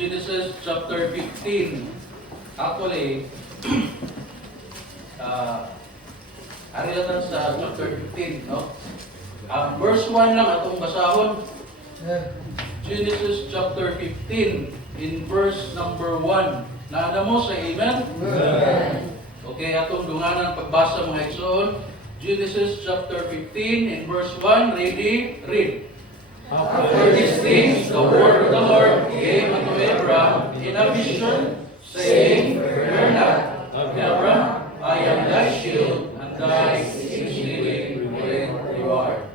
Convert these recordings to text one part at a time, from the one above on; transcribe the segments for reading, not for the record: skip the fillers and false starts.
Genesis chapter 15. Actually, ari lang sa chapter 15, no? Verse 1 lang atong basahon. Genesis chapter 15 in verse number 1. Naana mo sa amen? Okay, atong dunganan pagbasa mga igsoon. Genesis chapter 15 in verse 1. Ready? Read. After these things, the word of the Lord came unto Abram in a vision, saying, Fear not, Abram, I am thy shield, and thy exceeding great reward.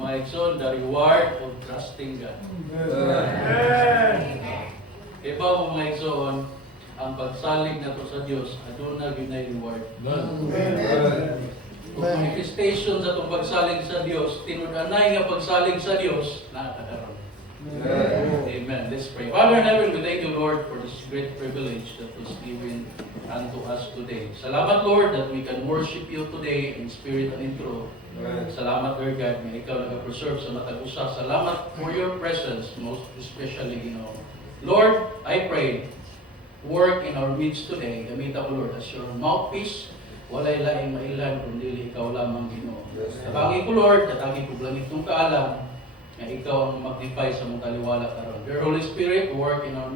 Mga igsoon, the reward of trusting God. Iba mo mga igsoon, ang pagsalig na to sa Diyos, aduna ginay reward. Kung manifestation sa itong pagsalig sa Diyos, tinudanay nga pagsalig sa Diyos, nakakaroon. Amen. Let's pray. Father in heaven, we thank you, Lord, for this great privilege that is given unto us today. Salamat, Lord, that we can worship you today in spirit and in truth. Salamat, Lord God, na ikaw nag-preserve sa matag usa. Salamat for your presence, most especially, Lord, I pray, work in our midst today. Gamit ako, Lord, as your mouthpiece. Walay laing mailan, kundi ikaw lamang, Ginoo. Tabangi ko, Lord, tatagi ko lang itong kaalam na ikaw ang magnify sa mong kaliwala karon. Your Holy Spirit, work in our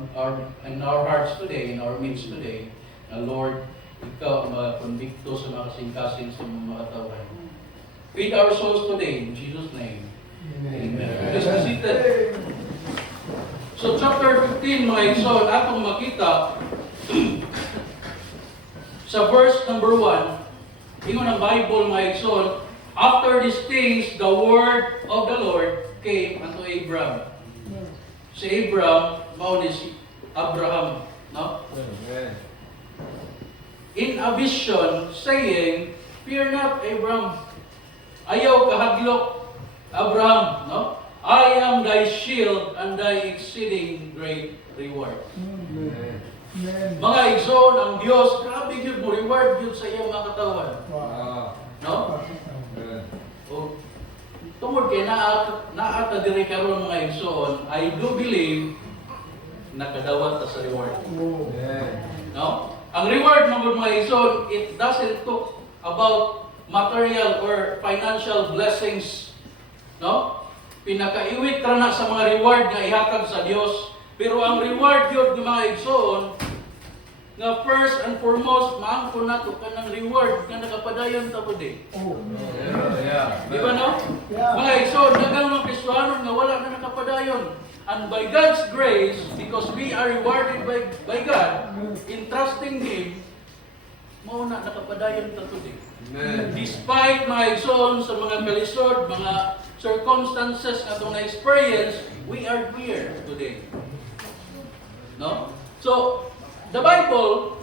hearts today, in our midst today. Na Lord, ikaw ang mag-convicto sa mga kasing-kasing sa mga katawan. Feed our souls today, in Jesus' name. Amen. Please be seated. So chapter 15, mga igsoon, atong makita sa verse number 1, ingon ang Bible, mga igsoon, after these things, the word of the Lord came unto Abram. Si Abram, mao ni si Abraham, no? In a vision, saying, Fear not, Abram. Ayaw kahaglok, Abraham, no? I am thy shield and thy exceeding great reward. Mga igsoon, ang Diyos, grabe yun mo, reward yun sa iyong mga katawan. No? O, tungod kay naata diri karon mga igsoon, I do believe nakadawat ta sa reward. No? Ang reward mga igsoon, it doesn't talk about material or financial blessings. No? Pinakaiwit ra na sa mga reward nga ihatag sa Dios. Pero ang reward yun ng mga igsoon, nga first and foremost, maangko na ito ka ng reward nga nakapadayon ta po di. Di ba no? Mga igsoon, nagang mga Kristohanon nga wala na nakapadayon. And by God's grace, because we are rewarded by God in trusting Him, mauna nakapadayon ta po di. Despite mga igsoon sa mga kalisod, mga circumstances na itong na-experience, we are here today. No? So, the Bible,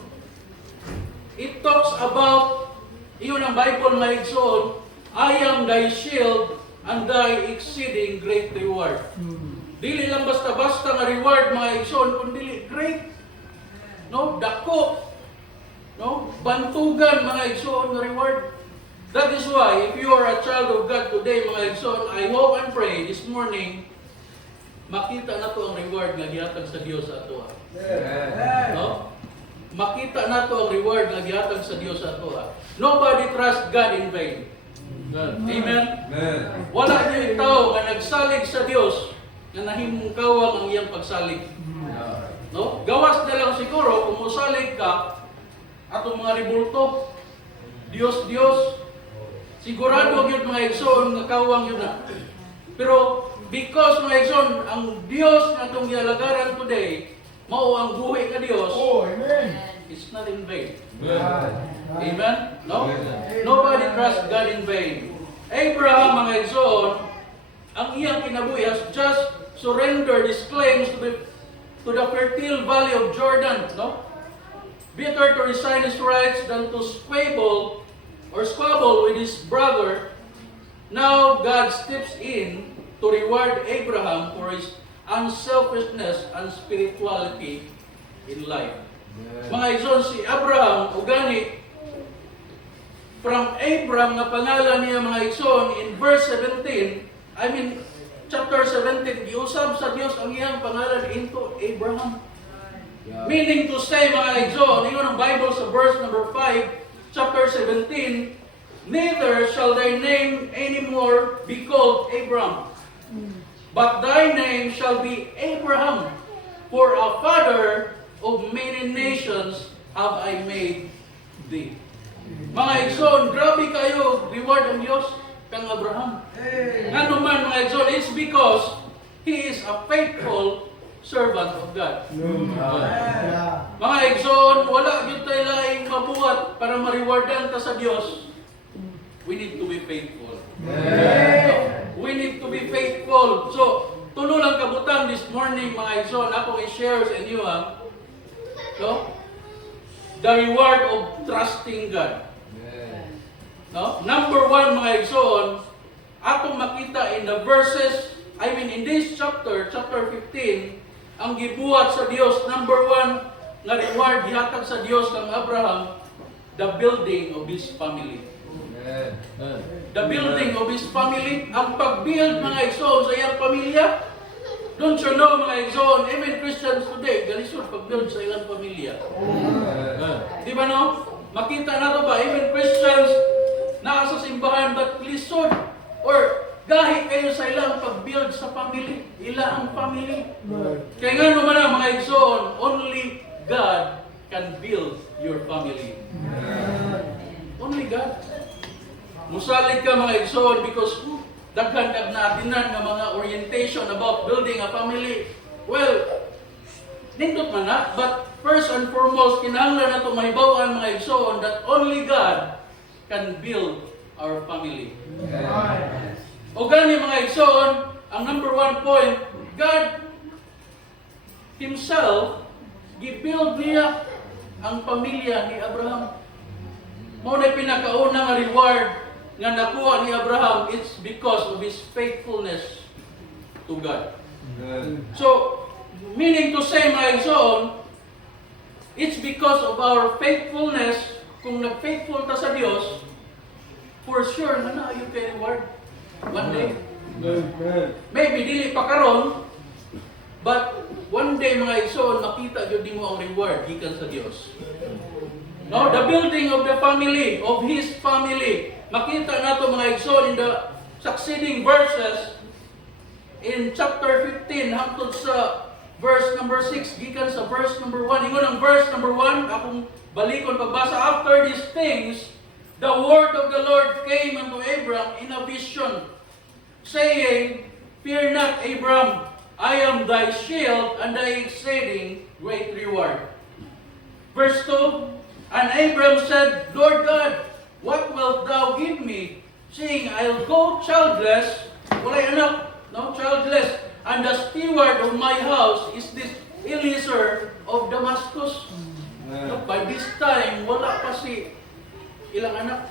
it talks about, iyon ang Bible na igsoon, I am thy shield and thy exceeding great reward. Dili lang basta-basta nga reward mga igsoon, kundi great. No? Dako. No? Bantugan mga igsoon nga reward. That is why, if you are a child of God today, mga igsoon, I hope and pray this morning, makita na to ang reward nga gihatag sa Dios sa ato. No? Makita na to ang reward nga gihatag sa Dios sa ato. Nobody trusts God in vain. Amen? Wala niyo itaw nga nagsalig sa Dios nga nahimong kawang ang iyang pagsalig. No? Gawas na lang siguro kung musalig ka atong mga ribulto. Dios, sigurado yun mga igsoon nga kawang yun na. Pero because mga igsoon, ang Dios na itong gialagaran today, mao ang buhay ka Dios. It's not in vain. Amen? No? Nobody trusts God in vain. Abraham, mga igsoon, ang iyang kinabuhi has just surrendered his claims to the fertile valley of Jordan. No? Better to resign his rights than to squabble with his brother. Now God steps in to reward Abraham for his unselfishness and spirituality in life. Mga igsoon, si Abraham, ugani, from Abram na pangalan niya mga igsoon, in verse 17, chapter 17, giusab sa Dios ang iyang pangalan into Abraham. Meaning to say, mga igsoon, ingon ang Bible sa verse number 5, chapter 17, neither shall thy name anymore be called Abram, but thy name shall be Abraham, for a father of many nations have I made thee. Mga igsoon, grabe kayo, reward ang Diyos kang Abraham. Nga naman, mga igsoon, it's because he is a faithful servant of God. Mga igsoon, wala yun tayo laing mabuhat para ma-rewardan ta sa Diyos. We need to be faithful. We need to be faithful. So, tulo lang kabutang this morning, mga igsoon, ako i-share sa inyo, no? The reward of trusting God. No? Number 1, mga igsoon, atong makita in the verses, in this chapter 15, ang gibuhat sa Dios, number 1, nga reward gihatag sa Dios kang Abraham, the building of his family. The building of his family, ang pag-build, mga igsoon, sa iyang pamilya. Don't you know, mga igsoon, even Christians today, galisod pag-build sa ilang pamilya. Di ba no? Makita na to ba, even Christians, nasa simbahan, but lisod or gahi kayo sa ilang pag-build sa family, ilang family. Kaya nga naman na, mga igsoon, only God can build your family. Only God. Musalig ka, mga igsoon, because daghan kag naatinan nga mga orientation about building a family. Well, nindot man na, but first and foremost, kinahanglan na ito mahibawan, mga igsoon, that only God can build our family. O gani, mga igsoon, ang number 1 point, God Himself gibuild niya ang pamilya ni Abraham. Mao na pinakauna nga reward nga nakuha ni Abraham, it's because of his faithfulness to God. So, meaning to say, mga igsoon, it's because of our faithfulness. Kung nag-faithful ta sa Dios, for sure, na you can reward one day. Maybe dili pa karon, but one day, mga igsoon, makita gyud nimo ang reward gikan sa Dios. No, the building of the family, of his family. Makita nato, mga igsoon, in the succeeding verses in chapter 15 hangtod sa verse number 6 gikan sa verse number 1. Ingon ang verse number 1, akong balikon pagbasa. After these things, the word of the Lord came unto Abram in a vision, saying, Fear not, Abram, I am thy shield and thy exceeding great reward. Verse 2, And Abram said, Lord God, what wilt thou give me, seeing I'll go childless, walay anak, no, childless, and the steward of my house is this Eliezer of Damascus. No, by this time, wala pa si ilang anak.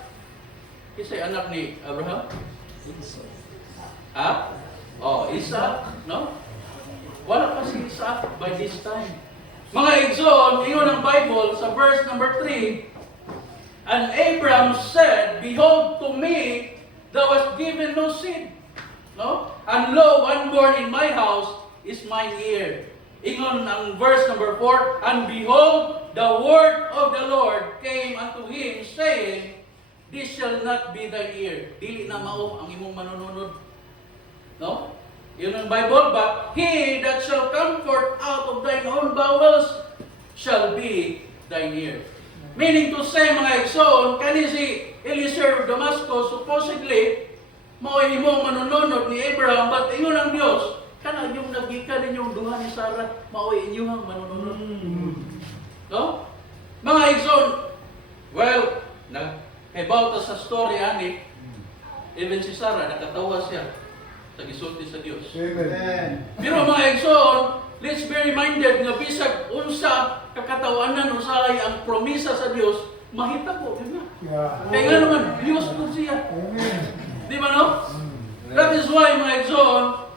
Kisay anak ni Abraham? Ha? Oh, Isaac, no? Wala pa si Isaac by this time. Mga igsoon, ingon ang Bible sa verse number 3, And Abram said, Behold, to me thou hast given no seed. No? And lo, one born in my house is mine heir. Ingon ang verse number 4, And behold, the word of the Lord came unto him, saying, This shall not be thine heir. Dili na mao ang imong manununod. No? Yun ang Bible, but he that shall come forth out of thine own bowels shall be thine heir. Meaning to say, mga igsoon, kani si Eliezer of Damascus, supposedly, mao imong manununod ni Abraham, but ingon ang Dios, kana yung nagikan ninyong duha ni Sarah, mao inyong manununod. No? Mga igsoon, well, naghibaw ta sa story ani, even si Sarah, nakatawa siya sa gisulti sa Dios. Amen. Pero mga igsoon, let's be reminded nga bisag unsa kakatawanan usahay ang promisa sa Dios, mahita ko, di ba? Kaya nga naman, Dios po siya. Di ba no? That is why, mga igsoon,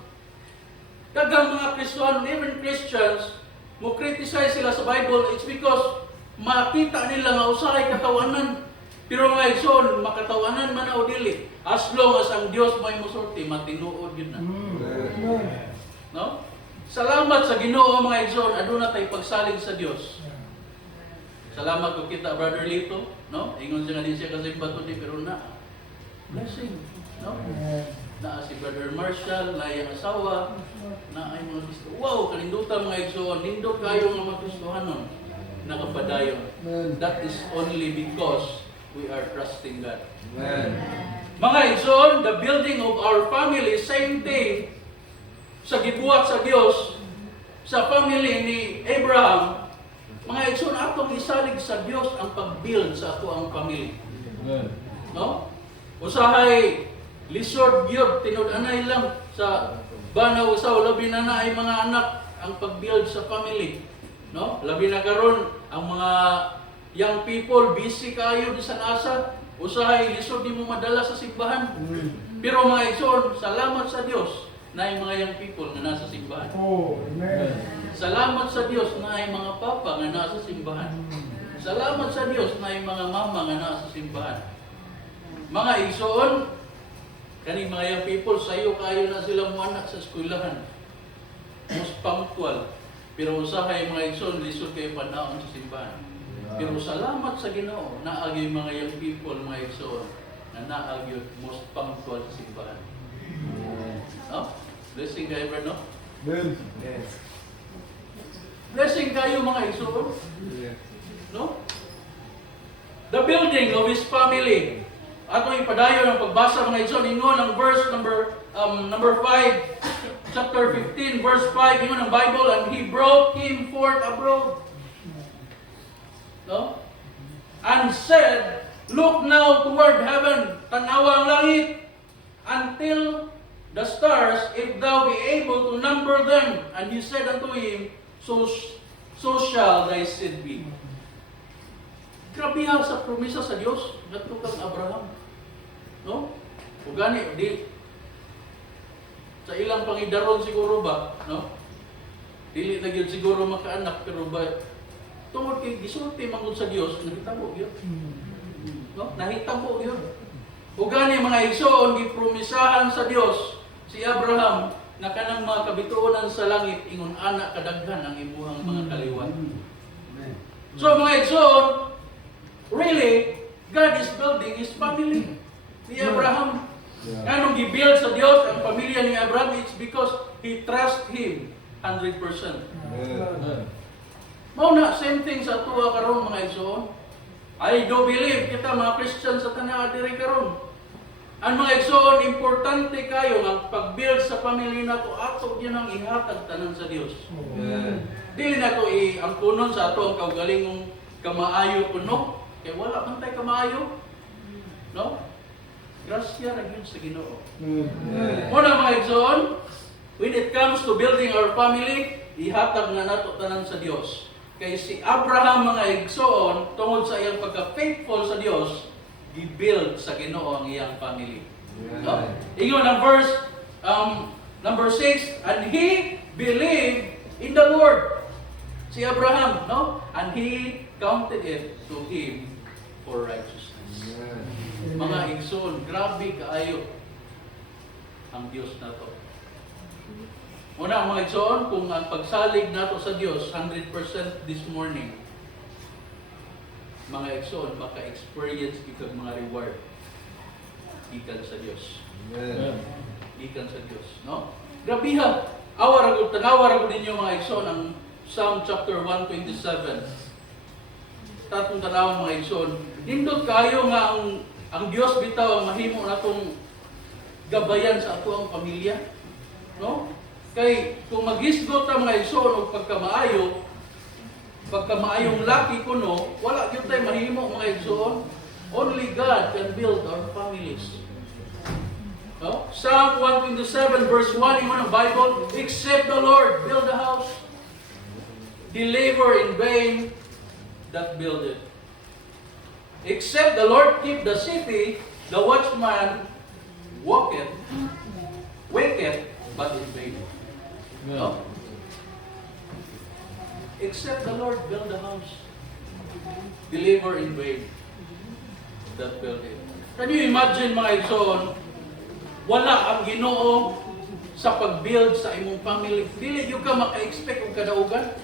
daghang mga Kristiyano, even Christians, mo criticize sila sa Bible, it's because makita nila nga usahay katawanan. Pero mga igsoon, makatawanan man o dili, as long as ang Dios may musulti, matinuod yun na. No? Salamat sa Ginoo mga igsoon, aduna tay pagsalig sa Dios. Salamat ko kita Brother Lito, no? Ingon siya nga din siya kasi bato di pero na blessing, no? Na si Brother Marshall, na iyang asawa, na ay mga gusto. Wow, kanindutan mga igsoon, nindot kayo nga magustuhanon, nakapadayon. That is only because we are trusting God. Amen. Mga igsoon, the building of our family, same thing sa gibuhat sa Dios, sa family ni Abraham. Mga igsoon, atong isalig sa Dios ang pag-build sa ato ang family. Amen. No? Usahay lisod gyud tinud-anay lang sa banaw usaw labi na ay mga anak ang pag-build sa family, no? Labi na karon ang mga young people busy kayo di sa asa, usahay lisod nimo madala sa simbahan. Pero mga igsoon, salamat sa Dios na ay mga young people nga nasa simbahan. Oh, amen. Salamat sa Dios na ay mga papa nga nasa simbahan. Salamat sa Dios na ay mga mama nga nasa simbahan. Mga igsoon, kani mga young people, sayo kayo na sila mo anak sa eskwelahan. Mas punctual. Pero usahay mga igsoon, lisod kayo panahon sa simbahan. Pero salamat sa Ginoo, naagi mga young people, mga igsoon, na naagi most punctual sa simbahan. No? Blessing kayo, bro, no? Yes. Blessing kayo, mga igsoon. No? The building of his family. Ato ipadayon ang pagbasa mga igsoon, ingon ang verse number 5, chapter 15, verse 5, ingon ang Bible, and he brought him forth abroad. No? And said, look now toward heaven, tanawa ang langit, until the stars, if thou be able to number them. And he said unto him, so shall thy seed be. Grabe ha sa promisa sa Dios, ngadto kang Abraham. No? O gani, di sa ilang pangidaron siguro ba, no? Dili na gyud siguro makaanak, pero ba tungod kay gisulti mangod sa Dios, nahitabo gyud. No? Nahitabo gyud. O gani mga igsoon, gipromisahan sa Dios si Abraham na kanang mga kabituonan sa langit ingon anak kadaghan ang imuhang mga kaliwat. So mga igsoon, really, God is building His family. Ni Abraham, anong gibuild sa Dios ang pamilya ni Abraham, it's because he trust Him 100%. Mao na, same thing sa tuwa karon mga igsoon. I do believe kita mga Christian sa tanang diri karon. Ang mga igsoon, importante kayo ang pag-build sa pamilya nato ato gyud ang ihatag tanan sa Dios. Dili nato ang kunon sa ato ang kaugalingong kamaayo kuno. Kaya wala man tayo kamaayo. No? Grasya na yun sa Ginoo. Muna mga igsoon, when it comes to building our family, ihatag na nato tanan sa Dios. Kaya si Abraham mga igsoon, tungod sa iyang pagka-faithful sa Dios, i-build sa Ginoo ang iyang family. No? Ingon ang verse number 6, and he believed in the Lord. Si Abraham, no? And he counted it to him for righteousness. Mga igsoon, grabe kaayo ang Diyos nato. Una mga igsoon, kung ang pagsalig nato sa Diyos 100% this morning, mga igsoon, maka-experience ikag mga reward ikan sa Diyos. Ikan sa Diyos, no? Grabe ha. Tanawa ra gud ninyo mga igsoon ang Psalm chapter 127. Tatong tanawon mga igsoon. Nindot kayo nga ang Dios bitaw ang mahimo natong gabayan sa ato ang pamilya, no? Kay kung maghisgot ta mga igsoon og pagkamaayong laki kuno, wala gyud tay mahimo mga igsoon. Only God can build our families. No? Psalm 127 verse 1 in the Bible, except the Lord build a house, he labor in vain that build it. Except the Lord keep the city, the watchman waketh, but in vain. No? Except the Lord build the house, he labor in vain that build it. Can you imagine mga igsoon, wala ang Ginoo sa pag-build sa imong family. Dili yung ka maka-expect og kadaugan.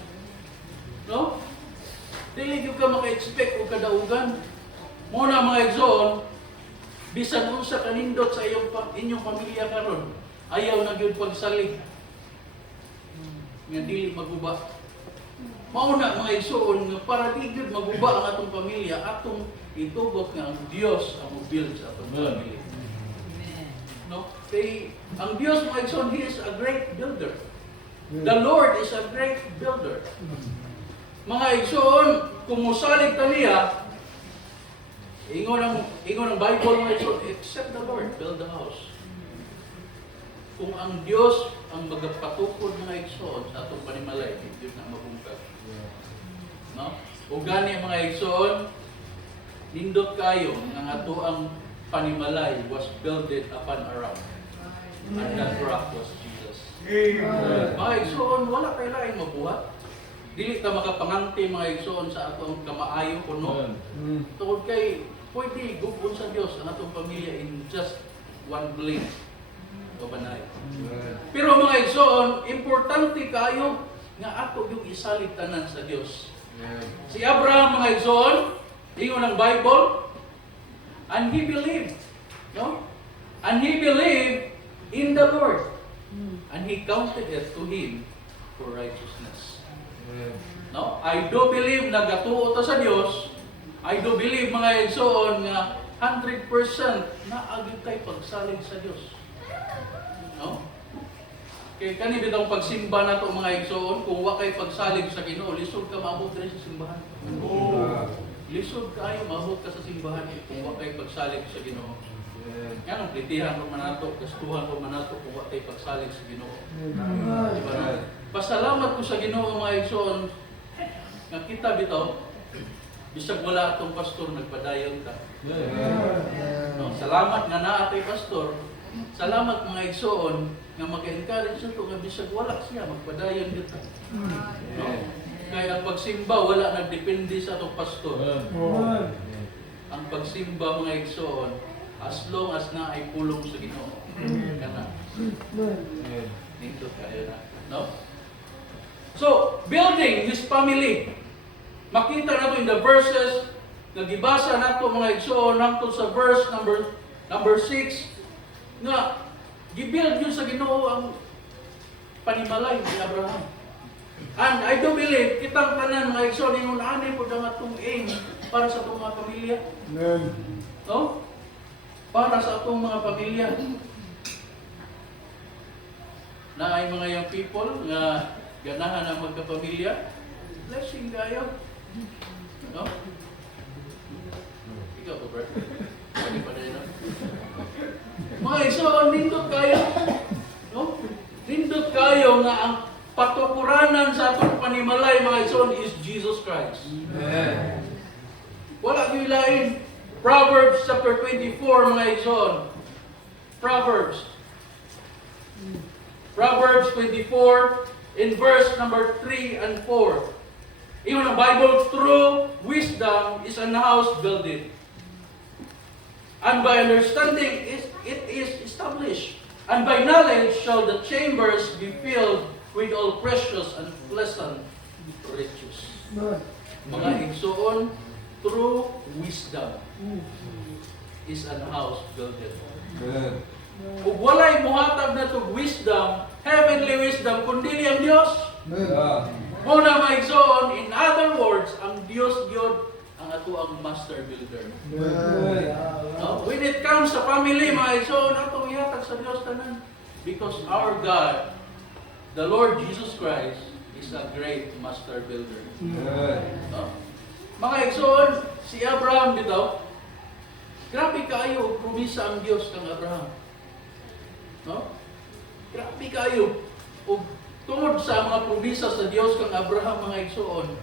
No? Dili yung ka maka-expect og kadaugan. Muna mga igsoon, bisan unsa kanindot sa inyong pamilya karon, ayaw na gyud pagsalig. Nga dili maguba. Mauna mga igsoon nga para di gyud maguba ang atong pamilya, atong itubok nga ang Dios ang mo-build sa atong pamilya. No? Kay ang Dios mga igsoon, He is a great builder. The Lord is a great builder. Mga igsoon, kung musalig ta niya, ingon ang Bible mga igsoon, except the Lord build the house. Kung ang Dios ang magapatukod mga igsoon sa atong panimalay, hindi na mabungkag. No? O gani mga igsoon, nindot kayo nga ato ang panimalay was builded upon a rock. And that rock was Jesus. Mga igsoon, wala kay lain mabuhat. Dili ta makapanganti mga igsoon sa atong kamaayo kuno. Tungod kay pwede gubon sa Dios ang atong pamilya in just one blink of an eye. Pero mga igsoon, importante kayo nga ato yung isalig tanan sa Dios. Si Abraham mga igsoon, ingon ang Bible, and he believed, no? And he believed in the Lord, and he counted it to him for righteousness. No? I do believe na gatuo ta sa Dios. I do believe mga igsoon nga 100% na agad kay pagsalig sa Dios. No? Kay kani bitong pagsimba nato mga igsoon, kung wa kay pagsalig sa Ginoo, lisod ka maabot diri sa simbahan. Lisod kayo maabot ka sa simbahan kung wa kay pagsalig sa Ginoo. Ganong plitihan ko manato, gastuhan ko manato kung wa kay pagsalig sa Ginoo. Diba na? Pasalamat ko sa Ginoo mga igsoon nga kita bitaw bisag wala atong pastor nagpadayon ta. No, salamat nga naa kay pastor. Salamat mga igsoon nga mag-encourage ito nga bisag wala siya magpadayon dito. No? Kaya ang pagsimba wala nagdepende sa atong pastor. Ang pagsimba mga igsoon as long as na ay pulong sa Ginoo. Kana. Dito kayo na, no? So, building his family. Makita nato in the verses nga gibasa nato mga igsoon hangtod sa verse number 6 nga gibuild yun sa Ginoo ang panimalay ni Abraham. And I do believe kitang tanan mga igsoon ingon ani pud ang atong aim para sa atong mga pamilya. Amen. No? Para sa atong mga pamilya. Na ay mga young people nga ganahan ang magkapamilya, blessing kayo. No? Ikaw po, bro. Pwede pa rin, no? Mga igsoon, nindot kayo. No? Nindot kayo nga ang patukuranan sa atong panimalay, mga igsoon, is Jesus Christ. Amen. Wala yung ilain. Proverbs chapter 24, mga igsoon. Proverbs 24, in verse number 3 and 4. Even the Bible, true wisdom is an house builded. And by understanding it is established. And by knowledge shall the chambers be filled with all precious and pleasant riches. Mga igsoon, true wisdom is an house builded. Kung walay muhatag na itong wisdom, heavenly wisdom, kundi ang Diyos. Muna mga igsoon, in other words, ang Diyos Diyod ang ato ang master builder. No? When it comes sa family, mga igsoon, ato ihatag sa Diyos tanan. Because our God, the Lord Jesus Christ, is a great master builder. No? Mga igsoon, si Abraham dito, grabe kaayo promisa ang Diyos kang Abraham. No? Grabe kayo. O tungod sa mga promisa sa Diyos kang Abraham, mga igsoon.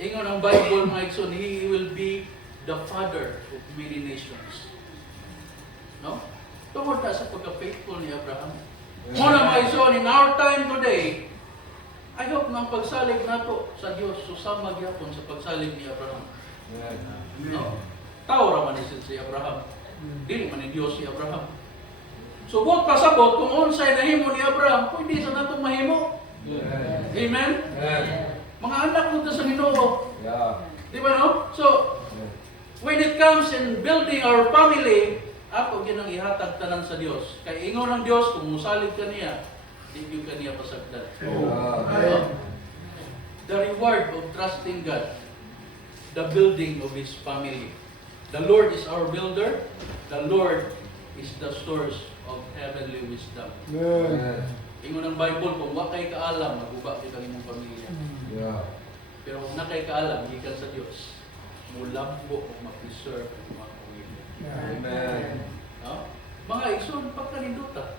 Ingon ang Bible, mga igsoon, he will be the father of many nations. No? Tungod na sa pagka-faithful ni Abraham. Muna mga igsoon, in our time today, I hope na ang pagsalig nato sa Diyos susama gyapon sa pagsalig ni Abraham. No? Tao raman si Abraham. Dili man ni Dios si Abraham. So buot pasabot kung unsay nahimo ni Abraham, pwede sa natong mahimo. Amen. Mga anak mo sa Ginoo. Di ba no? So when it comes in building our family, ako ginang ihatag tanan sa Dios. Kay ingon ng Dios kung musalig ka niya, di ka niya pasagdan. The reward of trusting God, the building of His family. The Lord is our builder. The Lord is the source of heavenly wisdom. Ingon ng Bible, kung wakay kaalam, maguba kita imong pamilya. Pero kung nakay kaalam, gikan sa Dios, mulabo o mag-preserve ang mga pamilya. Amen. No? Mga igsoon, pagkaninduta.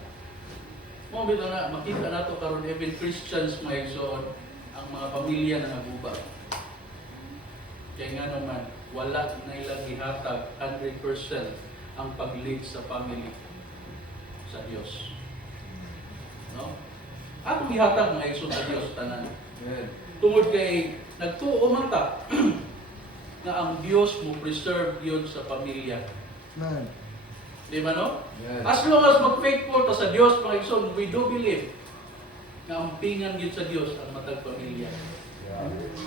Mo bitaw na makita nato karon even Christians mga igsoon, ang mga pamilya na naguba. Kaya nga naman, wala na ilang ihatag 100% ang pag-lead sa family sa Dios. No? Atong ihatag mga igsoon sa Dios tanan. Tungod kay nagtuo man ta na ang Dios mo preserve yun sa pamilya. Di ba no? As long as mag-faithful ta sa Dios mga igsoon, we do believe na ampingan yun sa Dios ang matag pamilya.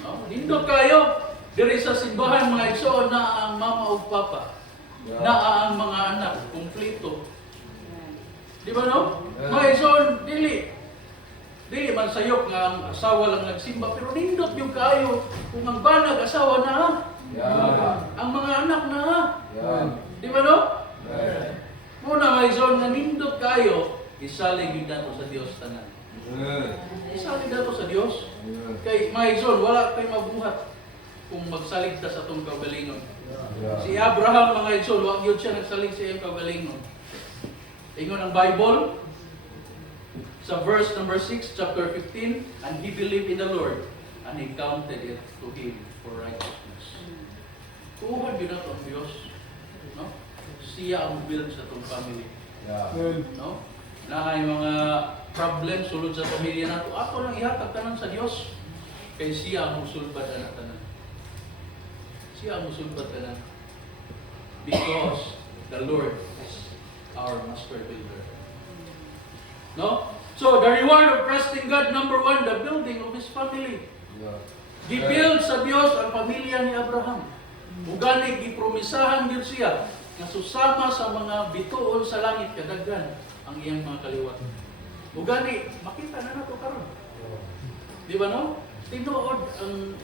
No? Nindot kayo diri sa simbahan mga igsoon na ang mama o papa, na ang mga anak kumpleto. Di ba no? Mga igsoon, dili man sayok nga ang asawa lang nagsimba, pero nindot yung kayo kung ang banag asawa na, ang mga anak na. Di ba no? Muna mga igsoon nga nindot kayo, isalig yun nato sa Dios tanan. Isalig nato sa Dios. Kay mga igsoon, wala kayo mabuhat kung magsalig ta sa itong kaugalingon. Si Abraham mga igsoon, wag yun siya nagsalig sa iyong kaugalingon. Ingon ang Bible, sa verse number 6, chapter 15, and he believed in the Lord, and he counted it to him for righteousness. Tuhan yun ang Diyos. No? Siya ang build sa itong family. No? Na ay mga problem sulod sa pamilya nato, ako lang ihatag tanan sa Diyos. Kay siya ang musulbad na tanan. Siya ang musulbad tanan. Because the Lord is our master builder. No? So, the reward of trusting God, number one, the building of His family. Gibuild sa Dios ang pamilya ni Abraham. Ugani, gipromisahan yun siya na susama sa mga bituon sa langit kadaghan ang iyang mga kaliwat. Ugani, makita na nato karon. Di ba no? Tinuod ang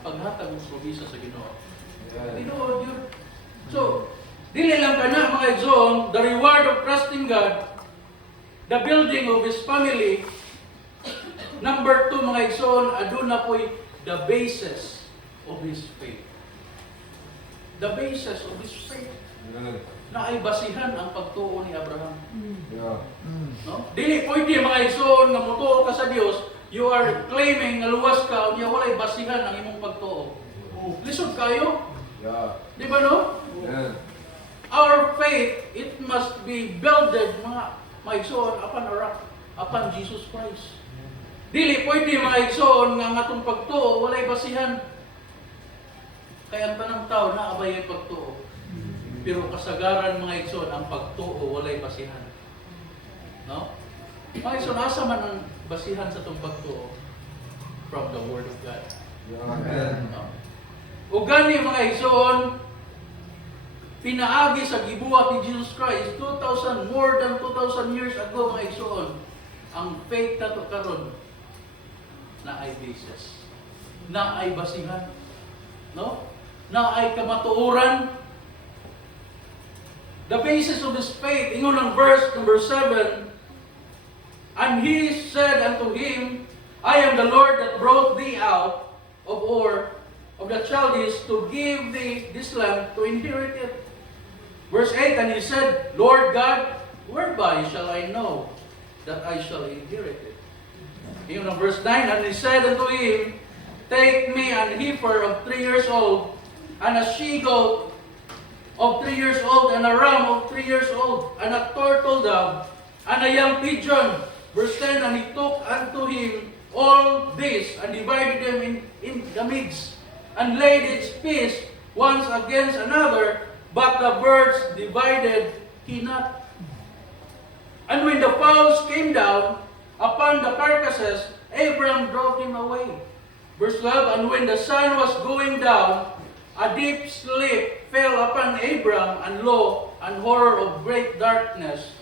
paghatag ng promisa sa Ginoo. Tinuod yun. So, dili lang ka na mga igsoon, the reward of trusting God, the building of His family. Number 2 mga igsoon, aduna po'y the basis of His faith. The basis of His faith. Na ay basihan ang pagtuo ni Abraham. No? Dili pwede mga igsoon nga mutuo ka sa Dios, you are claiming nga luwas ka, unya walay basihan ang imong pagtuo. Lisod kayo? Di ba no? Our faith, it must be builded mga igsoon upon a rock, upon Jesus Christ. Dili pwede mga igsoon nga atong pagtuo walay basihan. Kaya ang tanang tao na abay ang pagtuo. Pero kasagaran mga igsoon ang pagtuo walay basihan. No? Mga igsoon, asa man ang basihan sa itong pagtuo? From the Word of God. No? O gani mga igsoon, pinaagi sa gibuhat ni Jesus Christ 2,000, more than 2,000 years ago mga igsoon, ang faith nato karon na ay basis, na ay basihan, no? Na ay kamatuoran. The basis of His faith, ingon ang verse number 7, and He said unto him, I am the Lord that brought thee out of Ur of the Chaldees to give thee this land to inherit it. Verse 8, and he said, Lord God, whereby shall I know that I shall inherit it? Yun ang verse 9, and he said unto him, take me an heifer of 3 years old, and a she-goat of 3 years old, and a ram of 3 years old, and a turtle dove, and a young pigeon. Verse 10, and he took unto him all this, and divided them in the midst, and laid its piece once against another, but the birds divided he not. And when the fowls came down upon the carcasses, Abram drove them away. Verse 12, and when the sun was going down, a deep sleep fell upon Abram, and lo, an horror of great darkness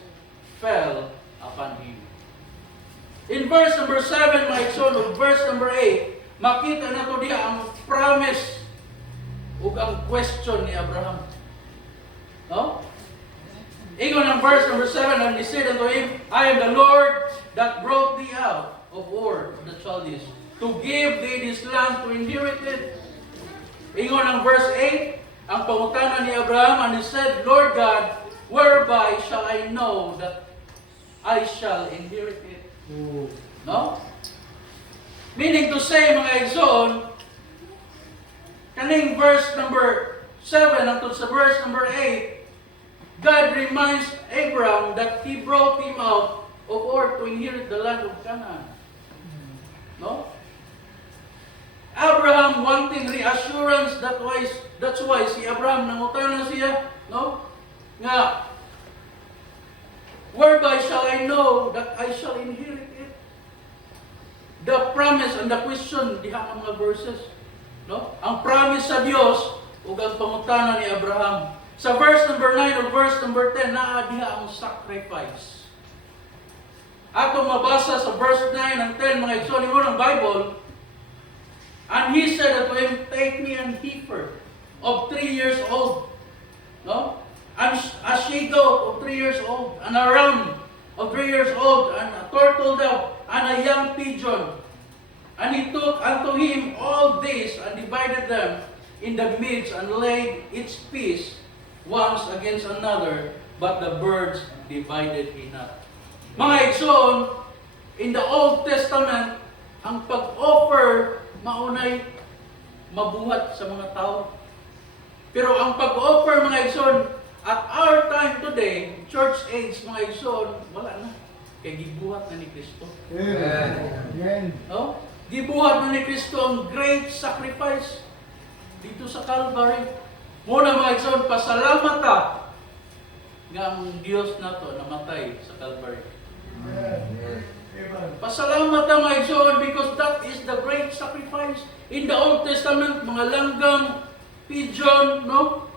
fell upon him. In verse number 7, my son, o verse number 8, makita na to diya ang promise ug ang question ni Abraham. No? Ingon ang verse number 7, and he said unto him, I am the Lord that brought thee out of Ur of the Chaldees, to give thee this land to inherit it. Ingon ang verse 8, ang pangutana ni Abraham, and he said, Lord God, whereby shall I know that I shall inherit it? No? Meaning to say, mga igsoon, kaning verse number 7 until sa verse number 8, God reminds Abraham that He brought him out of Ur to inherit the land of Canaan. No? Abraham wanting reassurance, that's why si Abraham nangutana siya, no? Nga, whereby shall I know that I shall inherit it? The promise and the question diha ang mga verses, no? Ang promise sa Dios ug ang pangutana ni Abraham. Sa verse number 9 o verse number 10, naa diha ang sacrifice. Ato mabasa sa verse 9 and 10, mga igsoon mo ng Bible, and he said unto him, take me an heifer of 3 years old, no? And a she-goat of 3 years old, and a ram of 3 years old, and a turtle dove, and a young pigeon. And he took unto him all these, and divided them in the midst, and laid each piece once against another, but the birds divided he not. Mga igsoon, in the Old Testament, ang pag-offer maunay mabuhat sa mga tao. Pero ang pag-offer, mga igsoon, at our time today, church age, mga igsoon, wala na. Kaya gibuhat na ni Kristo. Amen. No? Gibuhat na ni Kristo ang great sacrifice dito sa Calvary. Muna, mga igsoon, pasalamat ka nga ang Diyos nato namatay sa Calvary. Pasalamat ka, mga igsoon, because that is the great sacrifice. In the Old Testament, mga langgang, pigeon, no?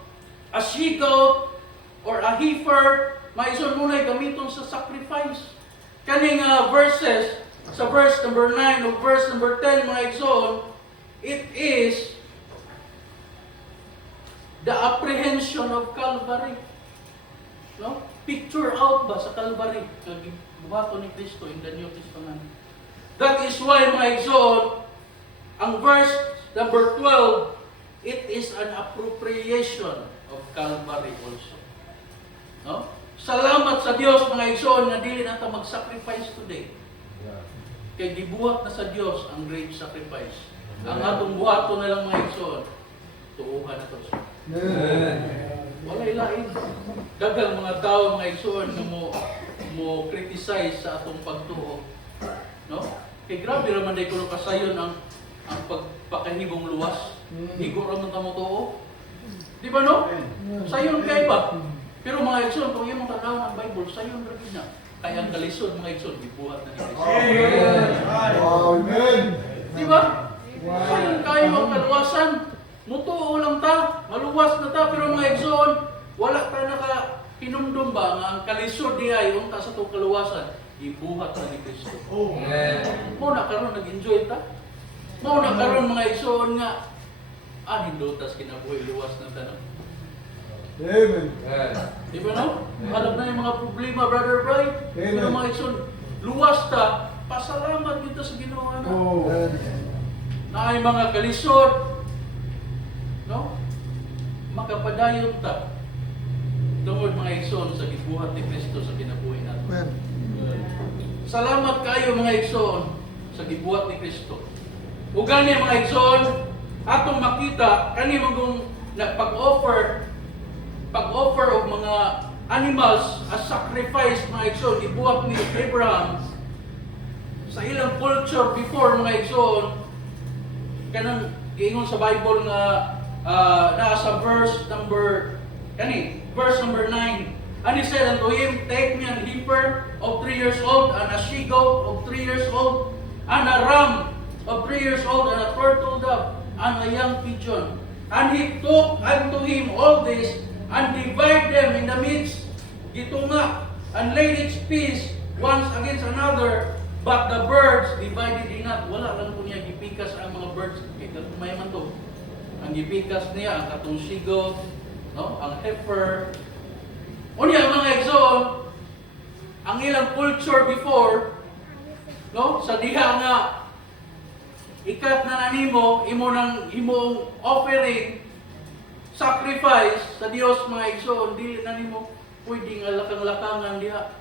A she-goat, or a heifer, mga igsoon muna gamiton sa sacrifice. Kaning verses, sa verse number 9 o verse number 10, mga igsoon, it is the apprehension of Calvary. No? Picture out ba sa Calvary? Buhato ni Kristo in the New Testament. That is why, mga igsoon, ang verse number 12, it is an appropriation of Calvary also. No? Salamat sa Dios, mga igsoon, na dili nato mag-sacrifice today. Kay gibuhat na sa Dios ang great sacrifice. Ang atong buhato na lang, mga igsoon, tuuhan na to siya. Wala ilain. Daghang mga tao, mga igsoon, na mo criticize sa atong pagtuo. No? Kay grabe raman day kuno kasayon ang pagpakahibong luwas. Higo raman ta mo tuo. Di ba, no? Sayon kay ba? Pero mga igsoon, kung imong tanaw ng Bible, sayon ra gid na. Kaya ang kalisod, mga igsoon, gibuhat na ni Kristo. Amen. Di ba? Sayon kayo ang kaluwasan. Mutuo lang ta, maluwas na ta, pero mga igsoon, wala ta naka-hinumdum ba nga ang kalisod di ay unta sa itong kaluwasan, ibuhat na ni Kristo. Mo na karon nag-enjoy ta. Mo na karon, mga igsoon, nga hindutas kinabuhi luwas na ta. Amen. Di ba, no? Alam na yung mga problema, Brother Bright. Pero mga igsoon, luwas ta, pasalamat dito sa ginawa na. Na ay mga kalisod, no? Makapadayon ta tungod, mga igsoon, sa gibuhat ni Kristo sa kinabuhi natin. Salamat kayo, mga igsoon, sa gibuhat ni Kristo. Ug gani, mga igsoon, atong makita kani mong pag-offer og mga animals as sacrifice, mga igsoon, gibuhat ni Abraham sa ilang culture before, mga igsoon. Kanang giingon sa Bible nga nasa verse number Kani, verse number 9. And he said unto him, Take me an heifer of 3 years old, and a she-goat of 3 years old, and a ram of 3 years old, and a turtle dove, and a young pigeon. And he took unto him all this, and divided them in the midst, gitunga, and laid each piece once against another, but the birds divided it not. Wala lang po niya gipikas ang mga birds. Kaya may man to. Ang gipikas niya, ang katong she-goat, no? Ang heifer. Unya mga igsoon, ang ilang culture before, no? Sa diha nga ikat na nanimo, imong offering, sacrifice sa Dios mga igsoon, dili nanimo pwedeng lakang-lakangan diha.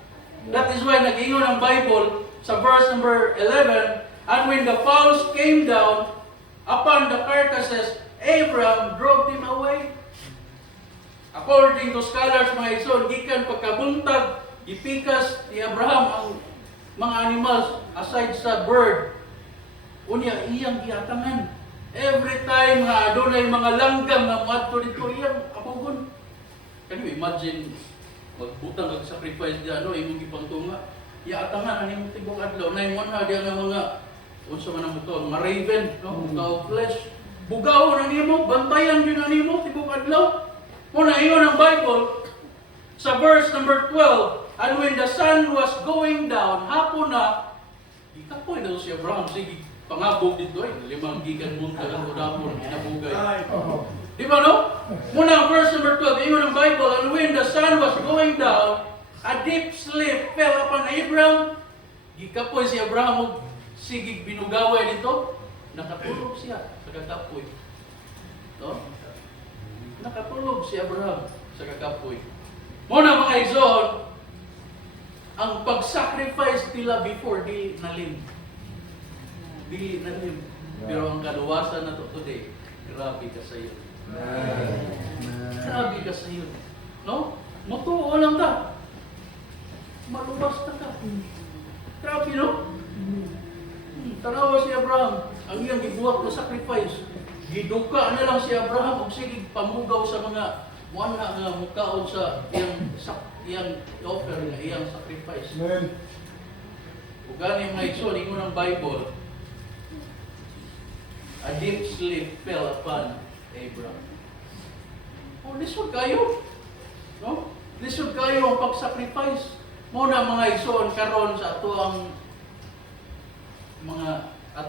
That is why nag-ingon ang Bible sa verse number 11, and when the fowls came down upon the carcasses, Abraham drove them away. According to scholars mga igsoon, gikan pagkabuntag, ipikas ni Abraham ang mga animals aside sa bird. Unya iyang giatangan. Every time nga adunay mga langgam nga moadto dito iyang apugon. Can you imagine magbutang og sacrifice di ano imong gipangtunga? Iatangan ani mo tibok adlaw nay mo na diya nga mga unsa man ang muto, mga raven, no? Mga flesh. Bugaw na nimo, bantayan gyud na nimo tibok adlaw. Muna iyon ang Bible sa verse number 12. And when the sun was going down, hapon na, ikapoy daw si Abraham, sige, pangabog dito eh, 5 gigan munta ang udapon, inabugay. Di ba no? Muna ang verse number 12, iyon ang Bible. And when the sun was going down, a deep sleep fell upon Abraham. Ikapoy si Abraham, sige, binugaway dito, nakatulog siya sa kakapoy. No? Nakatulog si Abraham sa kakapoy. Muna mga igsoon, ang pag-sacrifice nila before, di nalim. Di nalim. Pero ang kaluwasan na to today, grabe ka sa iyo. Grabe ka sa iyo. No? Mutuo lang ta. Maluwas na ka. Grabe, no? Tanawa si Abraham, ang iyang gibuhat na sacrifice. Giduka na lang si Abraham ug sige pamugaw sa mga wala nga mukaon sa iyang offer nga iyang sacrifice. Amen. Ug gani mga igsoon ingon ang Bible, a deep sleep fell upon Abraham. Oh, lisod kayo. No? Lisod kayo ang pag-sacrifice. Muna mga igsoon karon sa ato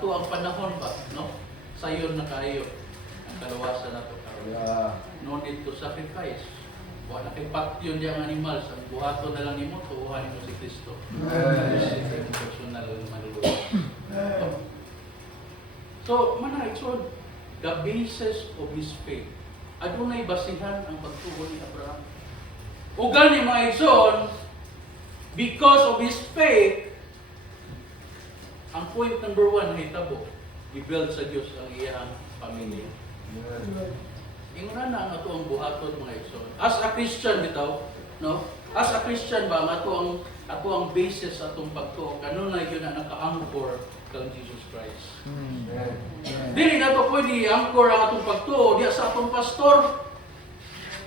ang panahon ba, no? Sayon na kayo ang kalawasan na ito. No need to sacrifice. Wala kay patyon diyang animals. Ang buhato na lang ni mo, tuuhan mo si Kristo. Personal maluluwa. So, manahig, so, the basis of his faith. Adunay basihan ang pagtuo ni Abraham. O gani mga igsoon, because of his faith, ang point number 1 na hitabo, i-build sa Diyos ang iyang pamilya. Ingon na ang ato ang buhaton mga igsoon. As a Christian bitaw, no? As a Christian ba ang ato ang basis sa atong pagtuo kanunay gyud na naka-anchor kang Jesus Christ. Dili na to pwede i-anchor ang atong pagtuo diya sa atong pastor.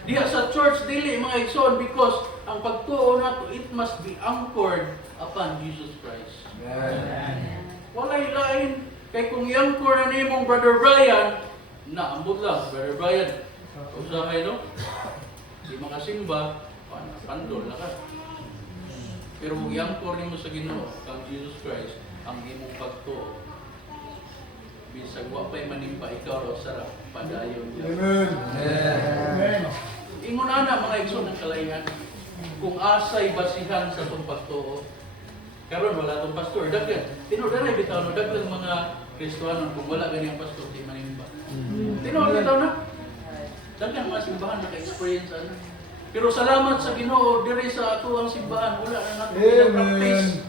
Diya sa church dili mga igsoon because ang pagtuo nato it must be anchored upon Jesus Christ. Walay lain. Kaya kung i-anchor na nimong Brother Brian, naambot lang, Brother Brian. Usahay, no? Di makasimba, pandol na ka. Pero kung i-anchor nimo sa Ginoo, kang Jesus Christ, ang imong pagtuo, bisag wa pa'y manimpa ikaw o sarap, padayon niya. Amen. Ingon na mga igsoon ng kalayan, kung asay basihan sa itong pagtuo, karon wala itong pastor, daghan. Tinudaray bitaw no, daghan mga Kristohanon, kung wala ganyan pastor, di manimba. Tinudaray bitaw na. Daghan mga simbahan naka-experience ano. Pero salamat sa Ginoo diri sa atuang simbahan, wala na nato practice.